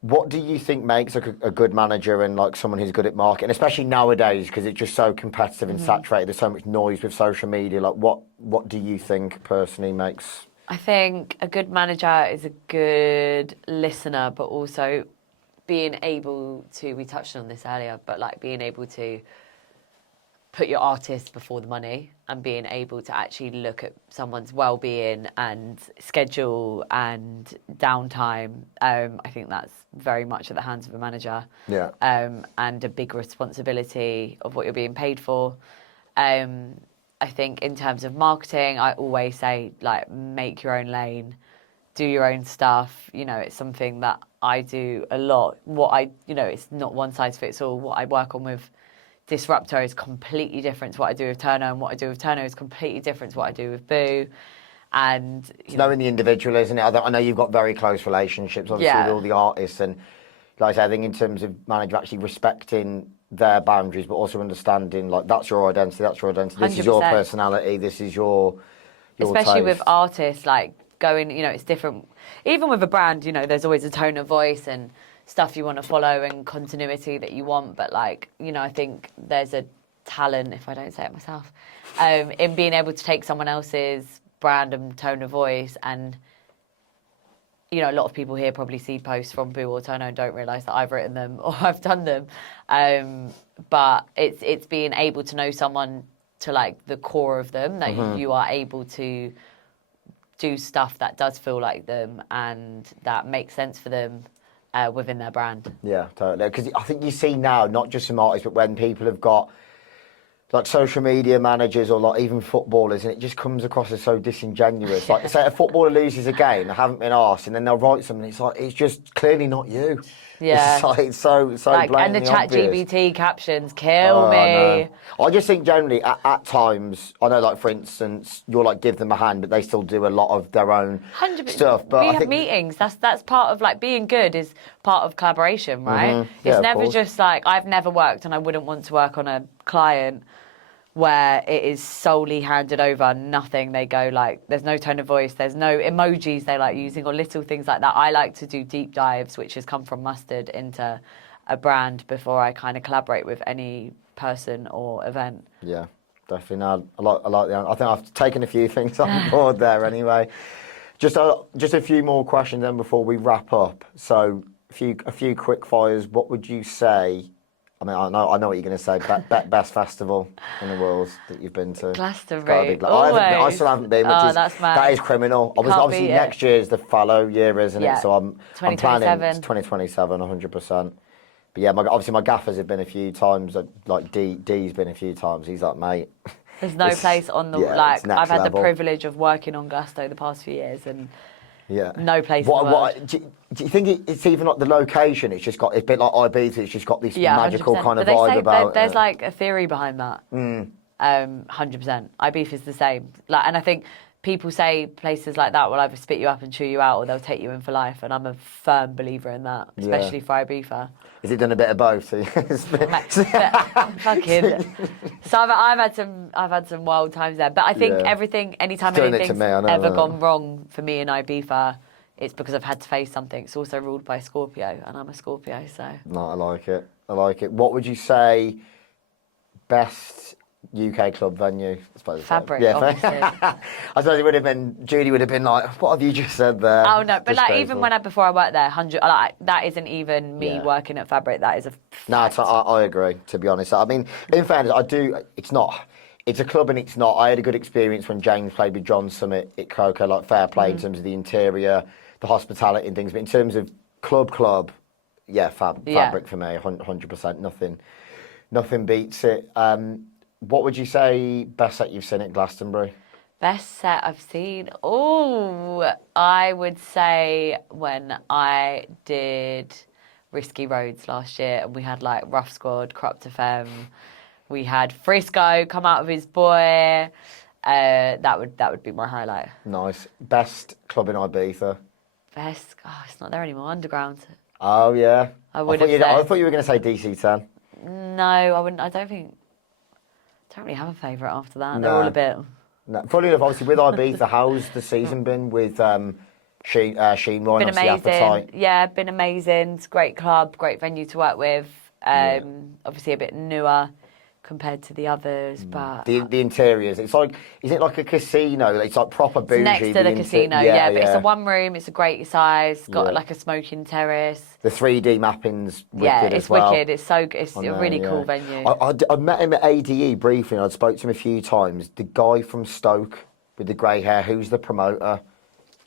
What do you think makes a good manager and like someone who's good at marketing, especially nowadays because it's just so competitive and saturated? There's so much noise with social media. Like, what do you think personally makes? I think a good manager is a good listener, but also being able to. We touched on this earlier, but like being able to put your artist before the money and being able to actually look at someone's well-being and schedule and downtime. I think that's very much at the hands of a manager. Yeah. And a big responsibility of what you're being paid for. I think in terms of marketing, I always say, like, make your own lane, do your own stuff. You know, it's something that I do a lot. It's not one size fits all. What I work on with Disruptor is completely different to what I do with Turno, and what I do with Turno is completely different to what I do with Bou. And knowing the individual, isn't it? I know you've got very close relationships, obviously, with all the artists, and like I say, I think in terms of manager actually respecting their boundaries, but also understanding like that's your identity, this is your 100%. personality, this is your especially taste. with artists, like going, it's different. Even with a brand, there's always a tone of voice and stuff you want to follow and continuity that you want. But like, I think there's a talent, if I don't say it myself, in being able to take someone else's brand and tone of voice. And, a lot of people here probably see posts from Bou or Turno and don't realise that I've written them or I've done them. But it's being able to know someone to like the core of them, that you are able to do stuff that does feel like them and that makes sense for them within their brand. Yeah, totally. Because I think you see now, not just some artists, but when people have got like social media managers or like even footballers, and it just comes across as so disingenuous. Like, say a footballer loses a game, they haven't been asked, and then they'll write something. It's like, it's just clearly not you. Yeah, it's so like, blatantly and the chat obvious. GBT captions kill me. I just think generally at times, I know, like for instance, you'll like give them a hand, but they still do a lot of their own 100%. stuff. But we I have think meetings. That's part of like being good is part of collaboration, right? Yeah, It's of never course. just like I've never worked and I wouldn't want to work on a client where it is solely handed over, nothing. They go like, there's no tone of voice, there's no emojis they like using or little things like that. I like to do deep dives, which has come from mustard into a brand before I kind of collaborate with any person or event. Yeah, definitely. No, I like the. I think I've taken a few things on board there. Anyway, just a few more questions then before we wrap up. So a few quick fires. What would you say? I mean, I know what you're going to say. Best festival in the world that you've been to. Glastonbury. I still haven't been. Which that's mad. That is criminal. Obviously, next year is the fallow year, isn't it? So I'm planning 2027, 100%. But yeah, obviously my gaffers have been a few times. Like D's been a few times. He's like, mate, there's no place on the like. I've had the privilege of working on Glasto the past few years, and no place. Do you think it's even like the location? It's a bit like Ibiza. It's just got this magical 100%. kind of but vibe about there's it. like a theory behind that. 100%. Ibiza is the same. Like, and I think people say places like that will either spit you up and chew you out, or they'll take you in for life. And I'm a firm believer in that, especially for Ibiza. Has it done a bit of both? Fucking. So I've had some wild times there. But I think anytime anything's ever gone wrong for me in Ibiza, it's because I've had to face something. It's also ruled by Scorpio, and I'm a Scorpio, so. No, I like it. What would you say best UK club venue? I suppose Fabric, obviously. I suppose it would have been, Judy would have been like, what have you just said there? Oh no, but like even before I worked there, 100, like that isn't even me working at Fabric. That is a fact. No, I agree, to be honest. I mean, in fairness, it's a club and it's not. I had a good experience when James played with John Summit at Coco, like fair play in terms of the interior, the hospitality and things. But in terms of club, Fabric for me, 100%. Nothing beats it. What would you say best set you've seen at Glastonbury? Best set I've seen? Oh, I would say when I did Risky Roads last year and we had like Rough Squad, Crop to Femme. We had Frisco come out of his boy. That would be my highlight. Nice. Best club in Ibiza? Best? Oh, it's not there anymore. Underground. Oh, yeah. I thought you were going to say DC10. No, I wouldn't. I don't really have a favourite after that. They're all a bit. No. Funny enough, obviously with Ibiza, how's the season been with Sheen Roy and amazing. Appetite? Yeah, been amazing. It's a great club, great venue to work with. Obviously a bit newer compared to the others, but the interiors, it's like, is it like a casino? It's like proper bougie. It's next to the casino, but it's a one room, it's a great size, got like a smoking terrace. The 3D mapping's wicked as well. Yeah, it's wicked. It's a really cool venue. I met him at ADE briefly and I'd spoke to him a few times. The guy from Stoke with the grey hair, who's the promoter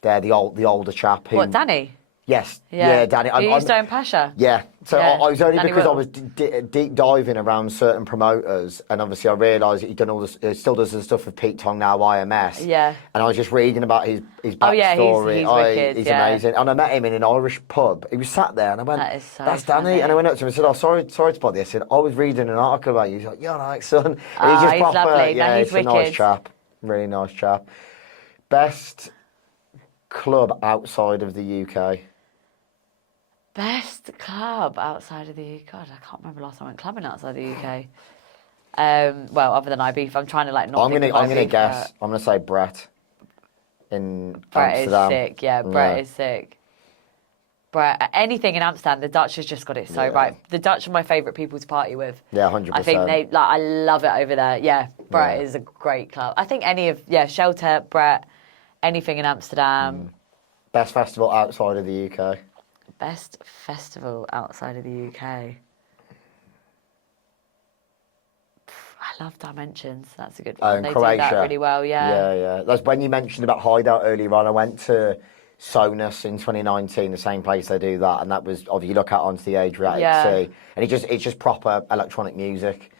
there, the older chap. What, Danny? Yes. Yeah, Danny. He used to own Pasha. Yeah. So I was only Danny because Will. I was deep diving around certain promoters, and obviously I realised that he'd done all this. He still does the stuff with Pete Tong now, IMS. Yeah. And I was just reading about his backstory. Oh yeah, he's wicked. He's amazing. And I met him in an Irish pub. He was sat there, and I went, That is so "That's funny. Danny." And I went up to him and said, "Oh, sorry to bother you." I said, "I was reading an article about you." He's like, "You're right, son." And He's lovely. Yeah, he's he's a nice wicked. chap. Really nice chap. Best club outside of the UK. Best club outside of the UK. God, I can't remember last time I went clubbing outside the UK. Well, other than IB, I'm trying to like not. I'm gonna guess. I'm gonna say Brett in Brett Amsterdam. is sick. Yeah, Brett is sick. Brett, anything in Amsterdam, the Dutch has just got it so right. The Dutch are my favourite people to party with. Yeah, 100%. I think I love it over there. Yeah, Brett is a great club. I think Shelter, Brett, anything in Amsterdam. Best festival outside of the UK. Best festival outside of the UK. I love Dimensions. That's a good one. They Croatia. do that really well. Yeah. Yeah. That's when you mentioned about Hideout earlier on. I went to Sonus in 2019, the same place they do that, and that was obviously you look out onto the Adriatic Sea, and it's just proper electronic music,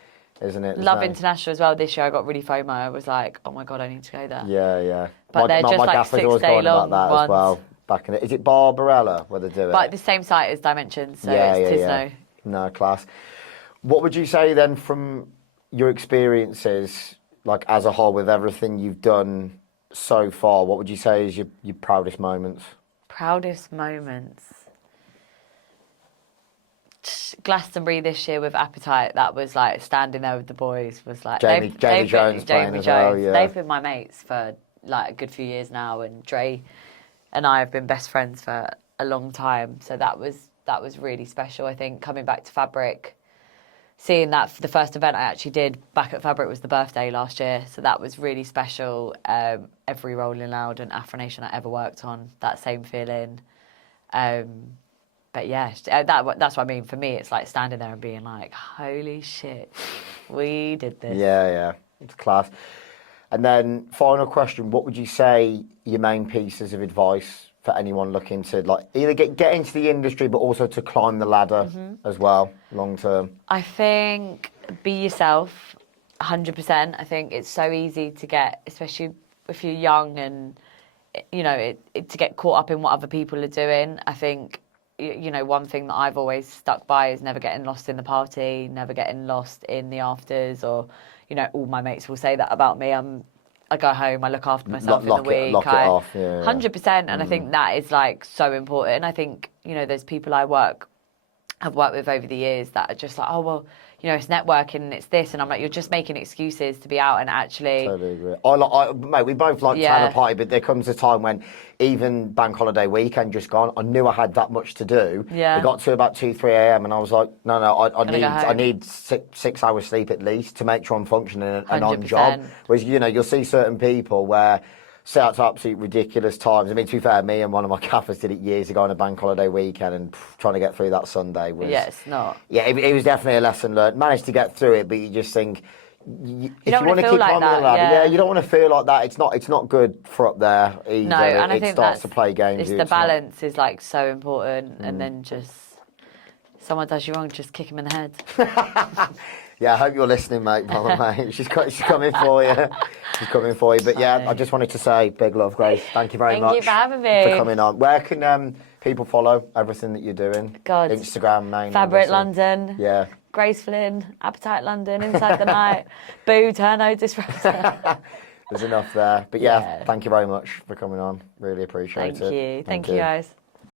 isn't it? Love International as well. This year I got really FOMO. I was like, oh my god, I need to go there. Yeah. But they're just my like gaffer's always 6 day going about long that ones. as well. Back in is it Barbarella where they do it? But the same site as Dimensions, so it's Tisno. Yeah. No, class. What would you say then from your experiences, like as a whole, with everything you've done so far? What would you say is your proudest moments? Proudest moments. Glastonbury this year with Appetite, that was like standing there with the boys. Was like Jamie Jones playing as well. Yeah. They've been my mates for like a good few years now, and Dre and I have been best friends for a long time. So that was really special. I think coming back to Fabric, seeing that the first event I actually did back at Fabric was the birthday last year. So that was really special. Every Rolling Loud and Afro Nation I ever worked on, that same feeling. But yeah, that's what I mean. For me, it's like standing there and being like, holy shit, we did this. Yeah. It's class. And then final question, what would you say your main pieces of advice for anyone looking to like either get into the industry but also to climb the ladder as well long term? I think be yourself 100%. I think it's so easy to get, especially if you're young and to get caught up in what other people are doing. I think one thing that I've always stuck by is never getting lost in the party, never getting lost in the afters, or all my mates will say that about me. I go home, I look after myself in the week. Lock it off, 100%, and I think that is like so important. I think there's people I've worked with over the years that are just like, oh well, it's networking and it's this, and I'm like, you're just making excuses to be out and actually. Totally agree. Mate, we both like to have a party, but there comes a time when even bank holiday weekend just gone, I knew I had that much to do. Yeah. It got to about 2-3 a.m. and I was like, no, I need 6 hours sleep at least to make sure I'm functioning and on job. Whereas you'll see certain people where set out to absolute ridiculous times. I mean, to be fair, me and one of my gaffers did it years ago on a bank holiday weekend, and trying to get through that Sunday was. Yeah, it's not. Yeah, it was definitely a lesson learned. Managed to get through it, but you just think. You don't want to feel like that. Yeah, you don't want to feel like that. It's not good for up there either. No, and I think starts to play games. It's the balance is like so important, and then just someone does you wrong, just kick him in the head. Yeah, I hope you're listening, mate. By the way, she's coming for you. She's coming for you. But yeah, I just wanted to say big love, Grace. Thank you very much. Thank you for having me. For coming on. Where can people follow everything that you're doing? God. Instagram, mainly. Fabric London. Yeah. Grace Flynn, Appetite London, Inside the Night, Bou Turno, Disruptor. There's enough there. But yeah, thank you very much for coming on. Really appreciate it. Thank you. Thank you, guys.